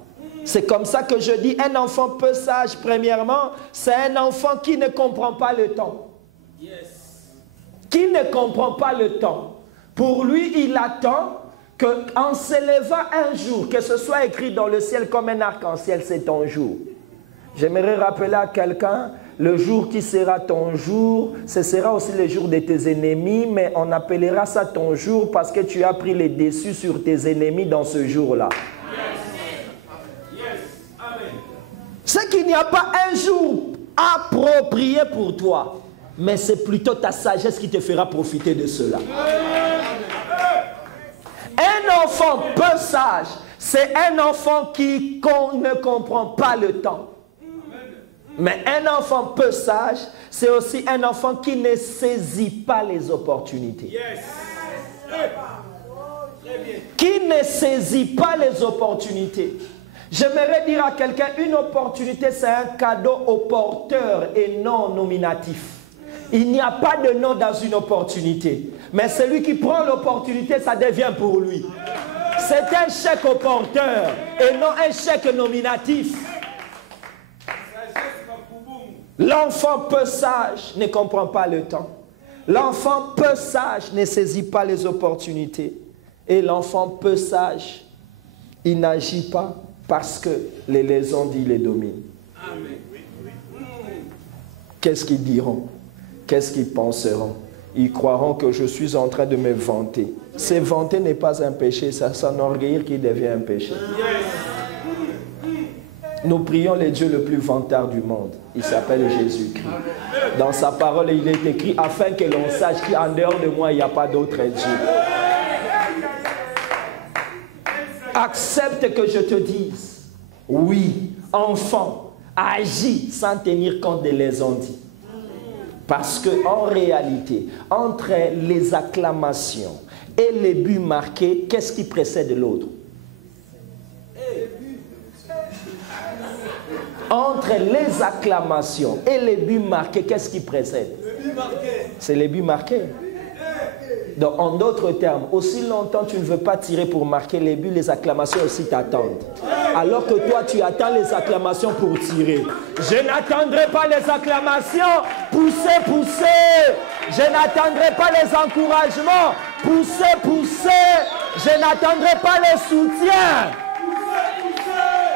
C'est comme ça que je dis, un enfant peu sage, premièrement, c'est un enfant qui ne comprend pas le temps. Qui ne comprend pas le temps. Pour lui, il attend qu'en s'élevant un jour, que ce soit écrit dans le ciel comme un arc-en-ciel, c'est ton jour. J'aimerais rappeler à quelqu'un, le jour qui sera ton jour, ce sera aussi le jour de tes ennemis, mais on appellera ça ton jour parce que tu as pris les dessus sur tes ennemis dans ce jour-là. C'est qu'il n'y a pas un jour approprié pour toi. mais c'est plutôt ta sagesse qui te fera profiter de cela. Un enfant peu sage, c'est un enfant qui ne comprend pas le temps. Mais un enfant peu sage, c'est aussi un enfant qui ne saisit pas les opportunités. Qui ne saisit pas les opportunités. J'aimerais dire à quelqu'un, une opportunité, c'est un cadeau au porteur et non nominatif. Il n'y a pas de nom dans une opportunité. Mais celui qui prend l'opportunité, ça devient pour lui. C'est un chèque au porteur et non un chèque nominatif. L'enfant peu sage ne comprend pas le temps. L'enfant peu sage ne saisit pas les opportunités. Et l'enfant peu sage, il n'agit pas parce que les légendes les dominent. Qu'est-ce qu'ils diront? Qu'est-ce qu'ils penseront? Ils croiront que je suis en train de me vanter. Se vanter n'est pas un péché, c'est s'enorgueillir qui devient un péché. Nous prions le Dieu le plus vantard du monde. Il s'appelle Jésus-Christ. Dans sa parole, il est écrit, afin que l'on sache qu'en dehors de moi, il n'y a pas d'autre Dieu. Accepte que je te dise, oui, enfant, agis sans tenir compte de les ondits. Parce qu'en réalité, entre les acclamations et les buts marqués, qu'est-ce qui précède l'autre? Entre les acclamations et les buts marqués, qu'est-ce qui précède? C'est les buts marqués. Donc, en d'autres termes, aussi longtemps tu ne veux pas tirer pour marquer les buts, les acclamations aussi t'attendent. Alors que toi, tu attends les acclamations pour tirer. Je n'attendrai pas les acclamations. Poussez, poussez. Je n'attendrai pas les encouragements. Poussez, poussez. Je n'attendrai pas les soutiens.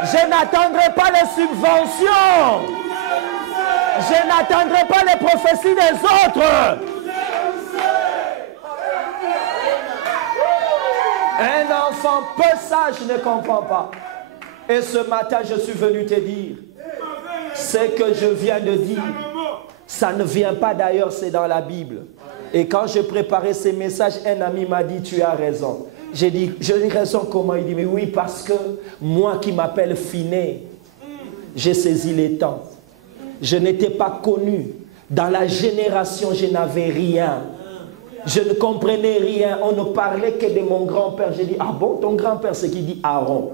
Je n'attendrai pas les subventions. Je n'attendrai pas les prophéties des autres. Un enfant peu sage ne comprend pas. Et ce matin, je suis venu te dire, ce que je viens de dire, ça ne vient pas d'ailleurs, c'est dans la Bible. Et quand j'ai préparé ces messages, un ami m'a dit, tu as raison. J'ai dit, raison comment? Il dit, mais oui, parce que moi qui m'appelle Finet, j'ai saisi les temps. Je n'étais pas connu. Dans la génération, je n'avais rien. Je ne comprenais rien. On ne parlait que de mon grand-père. J'ai dit, ah bon, ton grand-père, c'est qui dit Aaron.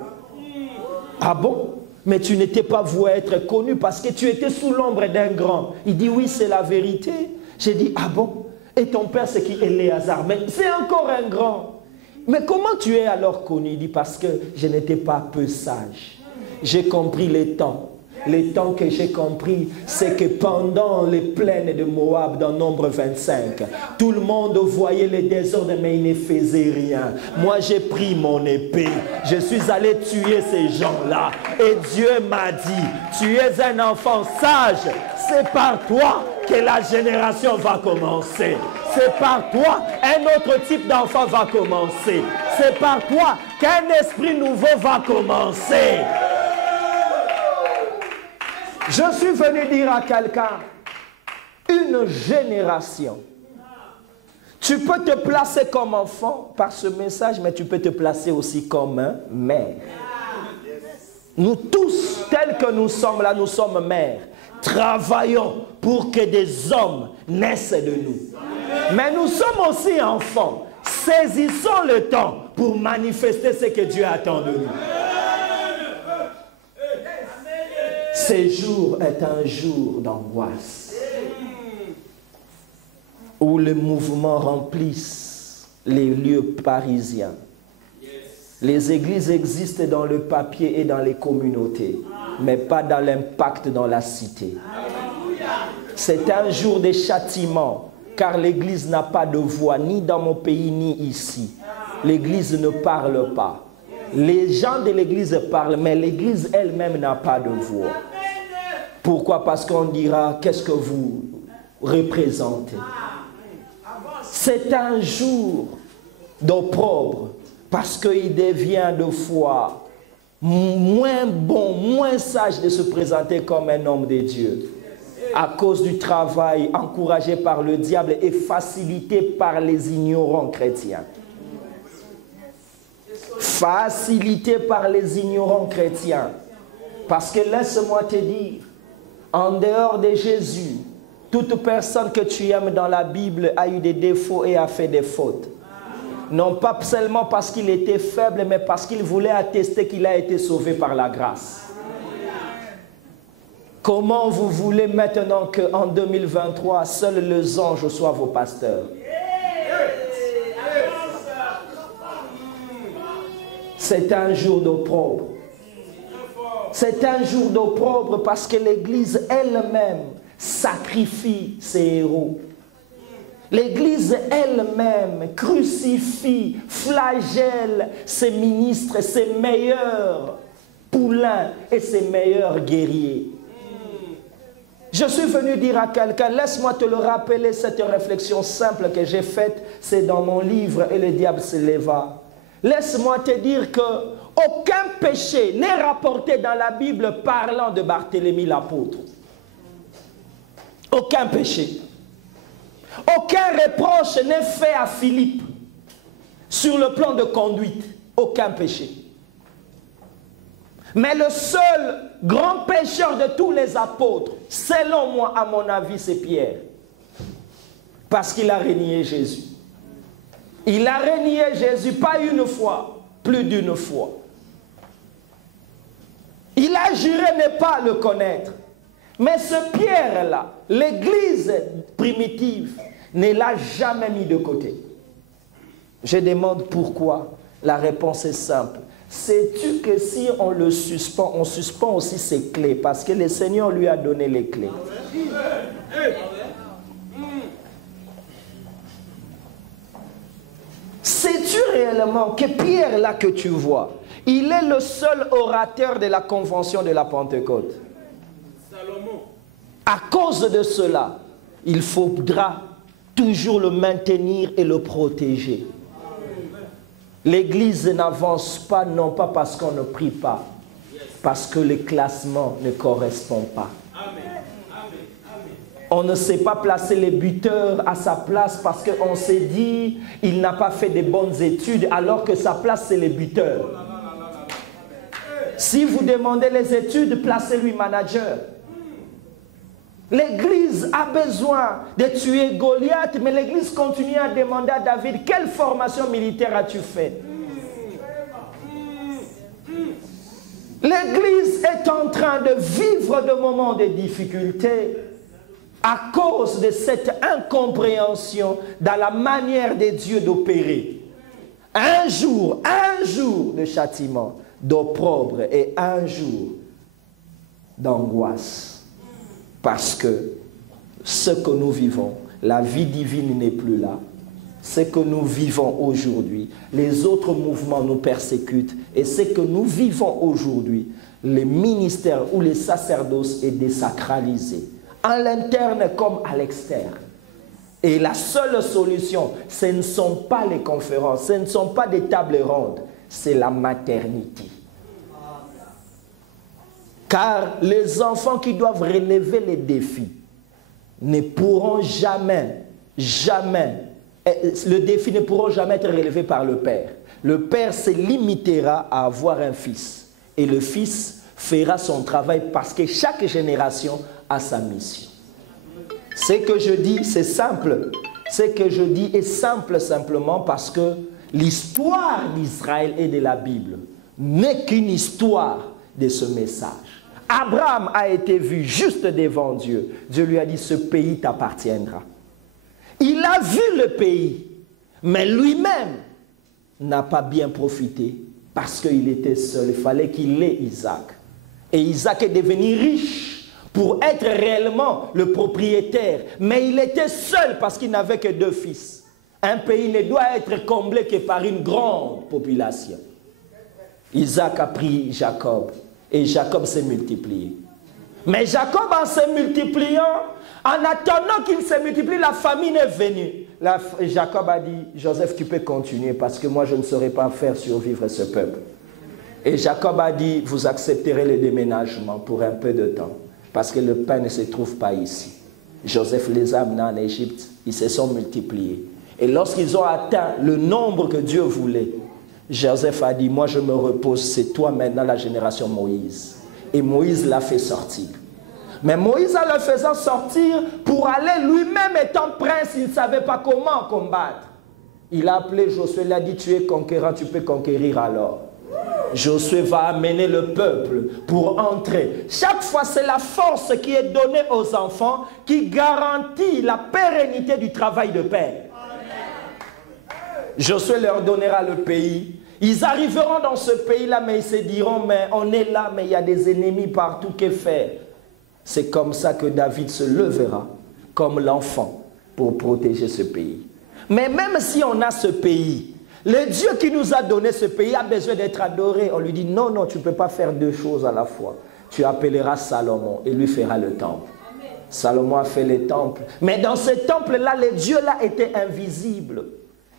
Ah bon? Mais tu n'étais pas voué à être connu parce que tu étais sous l'ombre d'un grand. Il dit, oui, c'est la vérité. J'ai dit, ah bon? Et ton père, c'est qui? Éléazar. Mais c'est encore un grand. Mais comment tu es alors connu? Il dit, parce que je n'étais pas peu sage. J'ai compris les temps. Les temps que j'ai compris, c'est que pendant les plaines de Moab, dans Nombre 25, tout le monde voyait les désordres, mais il ne faisait rien. Moi, j'ai pris mon épée. Je suis allé tuer ces gens-là. Et Dieu m'a dit, tu es un enfant sage. C'est par toi que la génération va commencer. C'est par toi, un autre type d'enfant va commencer. C'est par toi qu'un esprit nouveau va commencer. Je suis venu dire à quelqu'un, une génération. Tu peux te placer comme enfant par ce message, mais tu peux te placer aussi comme mère. Nous tous, tels que nous sommes là, nous sommes mères. Travaillons pour que des hommes naissent de nous. Mais nous sommes aussi enfants. Saisissons le temps pour manifester ce que Dieu attend de nous. Ce jour est un jour d'angoisse où le mouvement remplisse les lieux parisiens. Les églises existent dans le papier et dans les communautés, mais pas dans l'impact dans la cité. C'est un jour de châtiment, car l'église n'a pas de voix, ni dans mon pays, ni ici. L'église ne parle pas. Les gens de l'église parlent, mais l'église elle-même n'a pas de voix. Pourquoi? Parce qu'on dira, qu'est-ce que vous représentez? C'est un jour d'opprobre, parce qu'il devient de foi moins bon, moins sage de se présenter comme un homme de Dieu. à cause du travail encouragé par le diable et facilité par les ignorants chrétiens. Facilité par les ignorants chrétiens. Parce que laisse-moi te dire, en dehors de Jésus, toute personne que tu aimes dans la Bible a eu des défauts et a fait des fautes. Non pas seulement parce qu'il était faible, mais parce qu'il voulait attester qu'il a été sauvé par la grâce. Comment vous voulez maintenant qu'en 2023, seuls les anges soient vos pasteurs? C'est un jour d'opprobre. C'est un jour d'opprobre parce que l'Église elle-même sacrifie ses héros. L'Église elle-même crucifie, flagelle ses ministres, ses meilleurs poulains et ses meilleurs guerriers. Je suis venu dire à quelqu'un, laisse-moi te le rappeler, cette réflexion simple que j'ai faite, c'est dans mon livre « Et le diable se leva ». Laisse-moi te dire qu'aucun péché n'est rapporté dans la Bible parlant de Barthélemy l'apôtre. Aucun péché. Aucun reproche n'est fait à Philippe sur le plan de conduite. Aucun péché. Mais le seul grand pécheur de tous les apôtres, selon moi, à mon avis, c'est Pierre. Parce qu'il a renié Jésus. Il a renié Jésus, pas une fois, plus d'une fois. Il a juré ne pas le connaître. Mais ce Pierre-là, l'Église primitive, ne l'a jamais mis de côté. Je demande pourquoi. La réponse est simple. Sais-tu que si on le suspend, on suspend aussi ses clés, parce que le Seigneur lui a donné les clés. Sais-tu réellement que Pierre, là que tu vois, il est le seul orateur de la convention de la Pentecôte? Salomon. À cause de cela, il faudra toujours le maintenir et le protéger. L'Église n'avance pas, non pas parce qu'on ne prie pas, parce que le classement ne correspond pas. On ne sait pas placer les buteurs à sa place parce qu'on s'est dit il n'a pas fait de bonnes études alors que sa place c'est les buteurs. Si vous demandez les études, placez-lui manager. L'Église a besoin de tuer Goliath, mais l'Église continue à demander à David, quelle formation militaire as-tu fait? L'Église est en train de vivre de moments de difficulté à cause de cette incompréhension dans la manière de Dieu d'opérer. Un jour de châtiment, d'opprobre et un jour d'angoisse. Parce que ce que nous vivons, la vie divine n'est plus là. Ce que nous vivons aujourd'hui, les autres mouvements nous persécutent. Et ce que nous vivons aujourd'hui, le ministère ou les sacerdoces est désacralisé. À l'interne comme à l'externe. Et la seule solution, ce ne sont pas les conférences, ce ne sont pas des tables rondes, c'est la maternité. Car les enfants qui doivent relever les défis ne pourront jamais, le défi ne pourra jamais être relevé par le père. Le père se limitera à avoir un fils. Et le fils fera son travail parce que chaque génération a sa mission. Ce que je dis, c'est simple. Ce que je dis est simple simplement parce que l'histoire d'Israël et de la Bible n'est qu'une histoire de ce message. Abraham a été vu juste devant Dieu. Dieu lui a dit, ce pays t'appartiendra. Il a vu le pays, mais lui-même n'a pas bien profité parce qu'il était seul. Il fallait qu'il ait Isaac. Et Isaac est devenu riche pour être réellement le propriétaire. Mais il était seul parce qu'il n'avait que 2 fils. Un pays ne doit être comblé que par une grande population. Isaac a pris Jacob. Et Jacob s'est multiplié. Mais Jacob, en se multipliant, en attendant qu'il se multiplie, la famine est venue. Jacob a dit, Joseph, tu peux continuer parce que moi, je ne saurais pas faire survivre ce peuple. Et Jacob a dit, vous accepterez le déménagement pour un peu de temps. Parce que le pain ne se trouve pas ici. Joseph les a amenés en Égypte, ils se sont multipliés. Et lorsqu'ils ont atteint le nombre que Dieu voulait, Joseph a dit, moi je me repose, c'est toi maintenant la génération Moïse. Et Moïse l'a fait sortir. Mais Moïse, en le faisant sortir, pour aller lui-même étant prince, il ne savait pas comment combattre. Il a appelé Josué, il a dit, tu es conquérant, tu peux conquérir alors. Josué va amener le peuple pour entrer. Chaque fois, c'est la force qui est donnée aux enfants qui garantit la pérennité du travail de père. Josué leur donnera le pays. Ils arriveront dans ce pays-là, mais ils se diront, mais on est là, mais il y a des ennemis partout, que faire? C'est comme ça que David se levera, comme l'enfant, pour protéger ce pays. Mais même si on a ce pays, le Dieu qui nous a donné ce pays a besoin d'être adoré. On lui dit, non, non, tu ne peux pas faire deux choses à la fois. Tu appelleras Salomon et lui fera le temple. Salomon a fait le temple. Mais dans ce temple-là, le Dieu-là était invisible.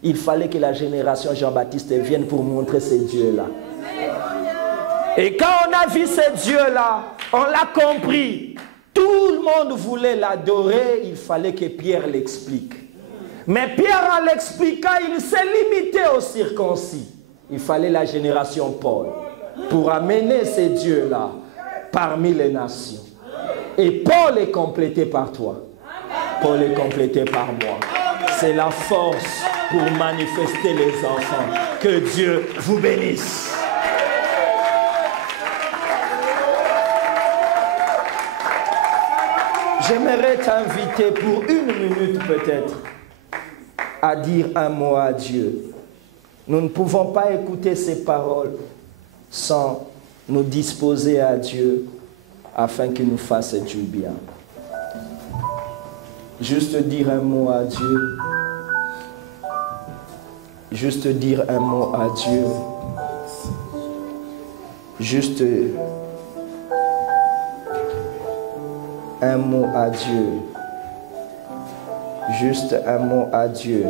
Il fallait que la génération Jean-Baptiste vienne pour montrer ce Dieu-là. Et quand on a vu ce Dieu-là, on l'a compris. Tout le monde voulait l'adorer, il fallait que Pierre l'explique. Mais Pierre, en l'expliquant, il s'est limité aux circoncis. Il fallait la génération Paul pour amener ces dieux-là parmi les nations. Et Paul est complété par toi. Paul est complété par moi. C'est la force pour manifester les enfants. Que Dieu vous bénisse. J'aimerais t'inviter pour 1 minute peut-être à dire un mot à Dieu. Nous ne pouvons pas écouter ces paroles sans nous disposer à Dieu afin qu'il nous fasse du bien. Juste dire un mot à Dieu. Juste dire un mot à Dieu. Juste un mot à Dieu. Juste un mot à Dieu.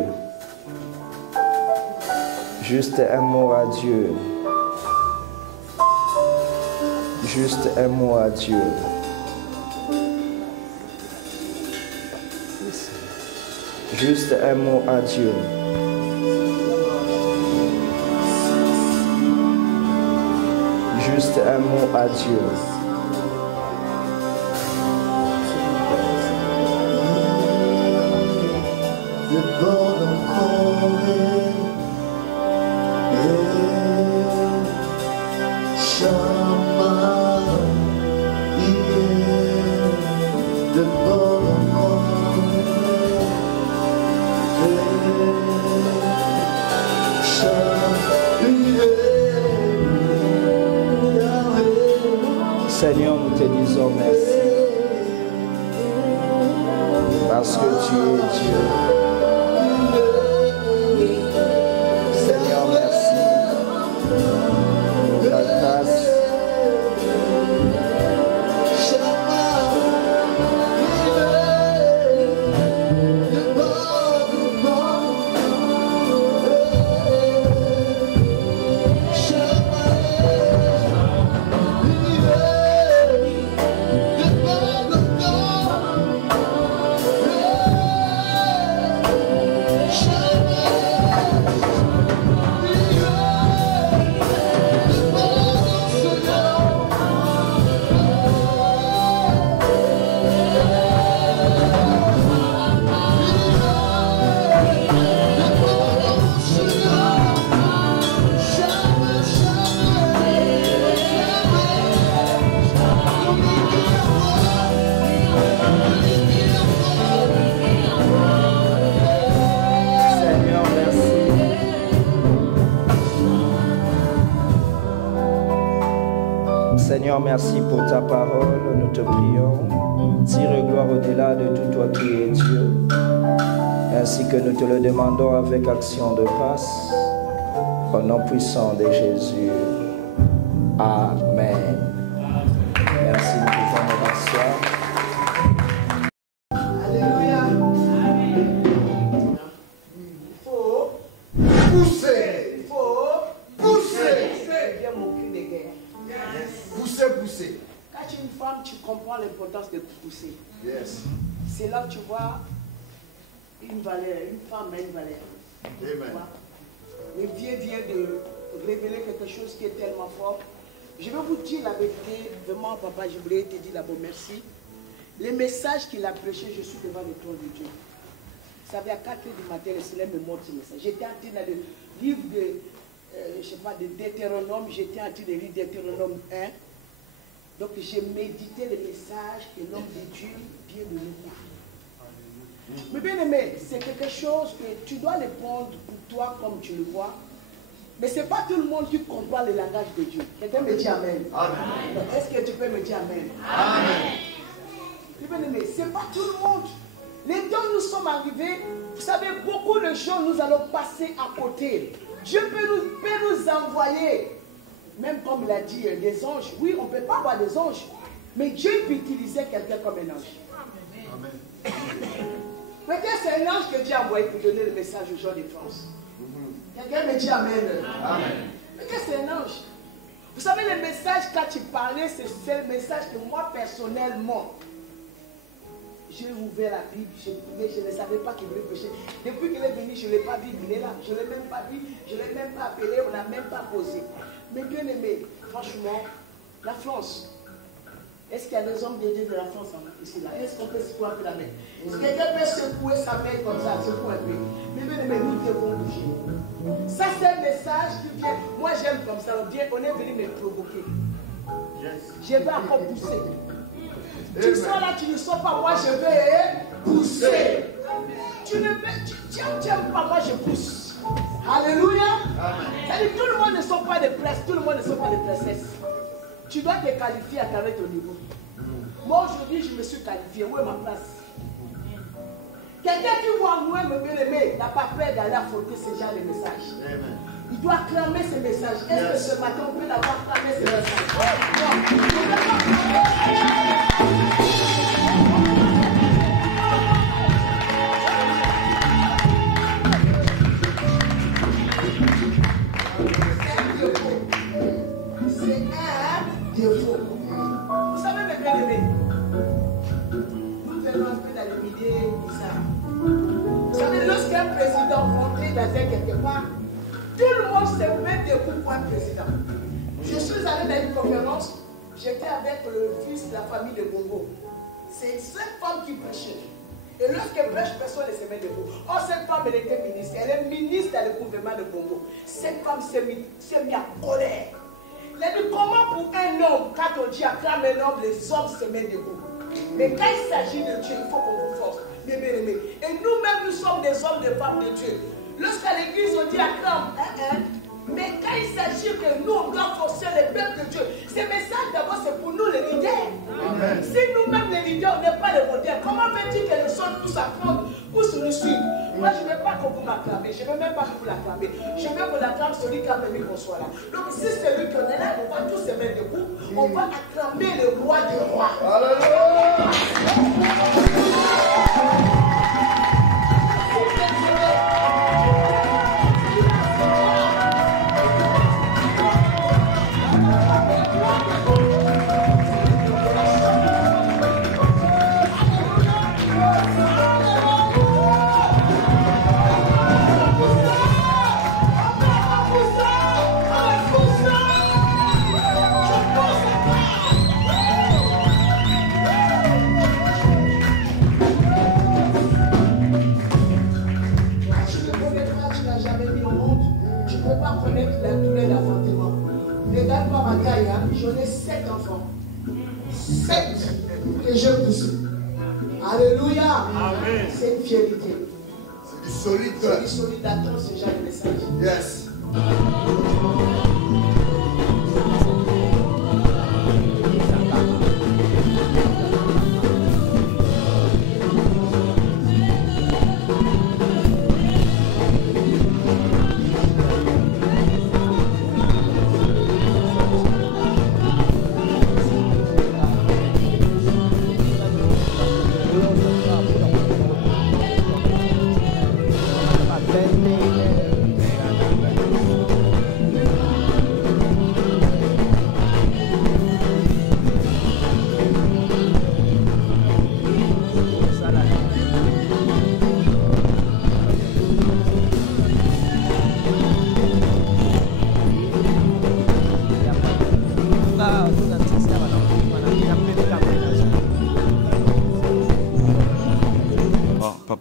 Juste un mot à Dieu. Juste un mot à Dieu. Juste un mot à Dieu. Juste un mot à Dieu. Seigneur, nous te disons merci parce que tu es Dieu. Seigneur, merci pour ta grâce. Seigneur, merci pour ta parole, nous te prions. Tire gloire au-delà de tout toi qui es Dieu, ainsi que nous te le demandons avec action de grâce, au nom puissant de Jésus. Amen. Merci, nous pouvons nous rasseoir. Alléluia. Il faut pousser. Il faut pousser. Pousser, pousser. une femme, tu comprends l'importance de pousser. Yes. C'est là que tu vois une valeur, une femme a une valeur. Amen. Mais Dieu vient de révéler quelque chose qui est tellement fort. Je vais vous dire la vérité. Vraiment, papa, je voulais te dire d'abord merci. Les messages qu'il a prêchés, je suis devant le trône de Dieu. Vous savez, à 4 h du matin, le Seigneur me montre ce message. J'étais en train dans le livre de, je sais pas, de Deutéronome. J'étais en train de lire Deutéronome 1. Donc, j'ai médité le message que l'homme de Dieu vient de nous dire. Mais bien aimé, c'est quelque chose que tu dois le prendre pour toi comme tu le vois. Mais ce n'est pas tout le monde qui comprend le langage de Dieu. Quelqu'un me dit Amen. Amen. Est-ce que tu peux me dire Amen? Amen. Bien aimé, ce n'est pas tout le monde. Les temps où nous sommes arrivés, vous savez, beaucoup de gens, nous allons passer à côté. Dieu peut nous envoyer, même comme il a dit, des anges. Oui, on ne peut pas avoir des anges, mais Dieu peut utiliser quelqu'un comme un ange. Amen. Peut-être c'est un ange que Dieu a envoyé pour donner le message aux gens de France. Quelqu'un me dit Amen. Amen. Peut-être c'est un ange. Vous savez, le message, quand tu parlais, c'est le message que moi, personnellement, j'ai ouvert la Bible, j'ai prié, je ne savais pas qu'il voulait prêcher. Depuis qu'il est venu, je ne l'ai pas vu, il est là. Je ne l'ai même pas vu, je ne l'ai même pas appelé, on n'a même pas posé. Mais bien aimé, franchement, la France, est-ce qu'il y a des hommes de Dieu de la France ici là? Est-ce qu'on peut secouer un peu la main? Est-ce que quelqu'un peut secouer sa main comme ça, secouer un peu? Mais bien aimé, nous devons bouger. Ça c'est un message qui vient. Moi j'aime comme ça, on est venu me provoquer. Je vais encore pousser. Tu sors là, tu ne sors pas, moi je vais pousser. Tu n'aimes pas, moi je pousse. Alléluia. C'est-à-dire tout le monde ne sort pas de presse, tout le monde ne sort pas de princesse. Tu dois te qualifier à travers ton niveau. Moi aujourd'hui je me suis qualifié, où est ma place? Quelqu'un qui voit moi me bien aimé, n'a pas peur d'aller affronter ce genre de message. Il doit clamer ce message. Est-ce que ce matin on peut l'avoir clamé ce message? C'est un défaut. Vous savez, mes bien-aimés, nous venons un peu dans le milieu bizarre. Vous savez, lorsqu'un président rentre dans quelque part, tout le monde se met debout pour un président. Je suis allé dans une conférence, j'étais avec le fils de la famille de Bongo. C'est cette femme qui prêchait. Et lorsqu'elle prêche, personne ne se met debout. Oh, cette femme, elle était ministre. Elle est ministre dans le gouvernement de Bongo. Cette femme s'est mise en colère. Elle a dit, comment pour un homme, quand on dit acclame un homme, les hommes se mettent debout. Mais quand il s'agit de Dieu, il faut qu'on vous force. Bien aimés. Et nous-mêmes, nous sommes des hommes, des femmes de Dieu. Lorsqu'à l'église, on dit acclame, mais quand il s'agit que nous, on doit forcer le peuple de Dieu, ce message d'abord, c'est pour nous les leaders. Amen. Si nous-mêmes les leaders, on n'est pas les modèles, comment veux-tu que les autres puissent apprendre, puissent nous suivre? Moi, je ne veux pas que vous m'acclamez, je ne veux même pas que vous l'acclamez. Je veux que l'acclame celui qui a permis qu'on soit là. Donc, si c'est lui qu'on est là, on va tous se mettre debout, on va acclamer le roi des rois. Alléluia. J'en ai 7 enfants. 7 que je pousse. Alléluia. C'est une fierté. C'est du solide. C'est du solide. Attends ce genre de message. Yes.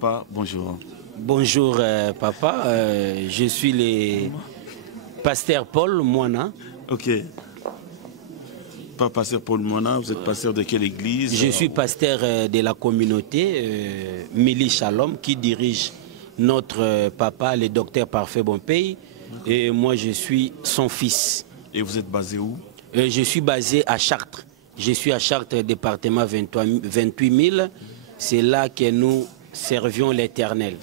Papa, bonjour. Bonjour papa, je suis le pasteur Paul Moana. Ok. Pas pasteur Paul Moana, vous êtes pasteur de quelle église? Je suis pasteur de la communauté Mili Shalom qui dirige notre papa, le docteur Parfait Bonpay. Et moi je suis son fils. Et vous êtes basé où? Je suis basé à Chartres. Je suis à Chartres, département 28 000. C'est là que nous servions l'Éternel.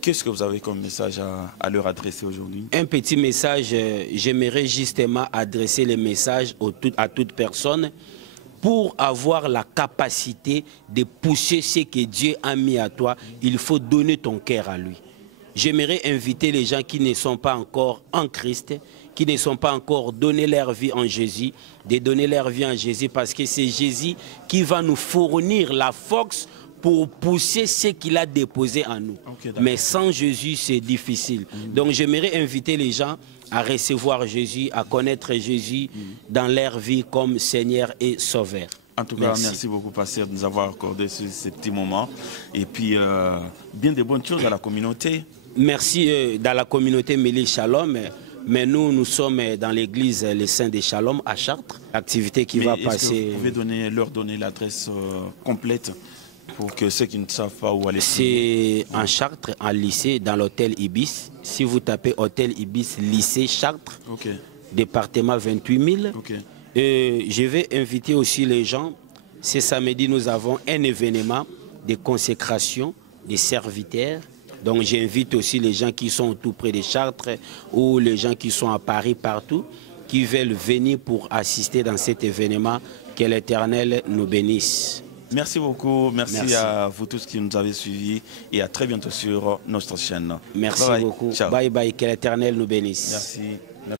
Qu'est-ce que vous avez comme message à leur adresser aujourd'hui? Un petit message, j'aimerais justement adresser le message à toute personne pour avoir la capacité de pousser ce que Dieu a mis à toi. Il faut donner ton cœur à lui. J'aimerais inviter les gens qui ne sont pas encore en Christ, qui ne sont pas encore donné leur vie en Jésus, de donner leur vie en Jésus parce que c'est Jésus qui va nous fournir la force pour pousser ce qu'il a déposé en nous. Okay, mais sans Jésus, c'est difficile. Donc j'aimerais inviter les gens à recevoir Jésus, à connaître Jésus dans leur vie comme Seigneur et Sauveur. En tout cas, merci beaucoup, pasteur, de nous avoir accordé ces petits moments. Et puis, bien de bonnes choses à la communauté. Merci dans la communauté Mili Shalom. Mais nous sommes dans l'église Les Saints des Shalom à Chartres. L'activité qui va passer... Vous pouvez leur donner l'adresse complète pour que ceux qui ne savent pas où aller. C'est en Chartres, en lycée, dans l'hôtel Ibis. Si vous tapez hôtel Ibis, lycée Chartres, département 28 000. Je vais inviter aussi les gens. Ce samedi, nous avons un événement de consécration des serviteurs. Donc j'invite aussi les gens qui sont tout près de Chartres ou les gens qui sont à Paris partout, qui veulent venir pour assister dans cet événement. Que l'Éternel nous bénisse. Merci beaucoup, merci à vous tous qui nous avez suivis et à très bientôt sur notre chaîne. Merci beaucoup. Ciao. Bye bye, que l'Éternel nous bénisse. Merci.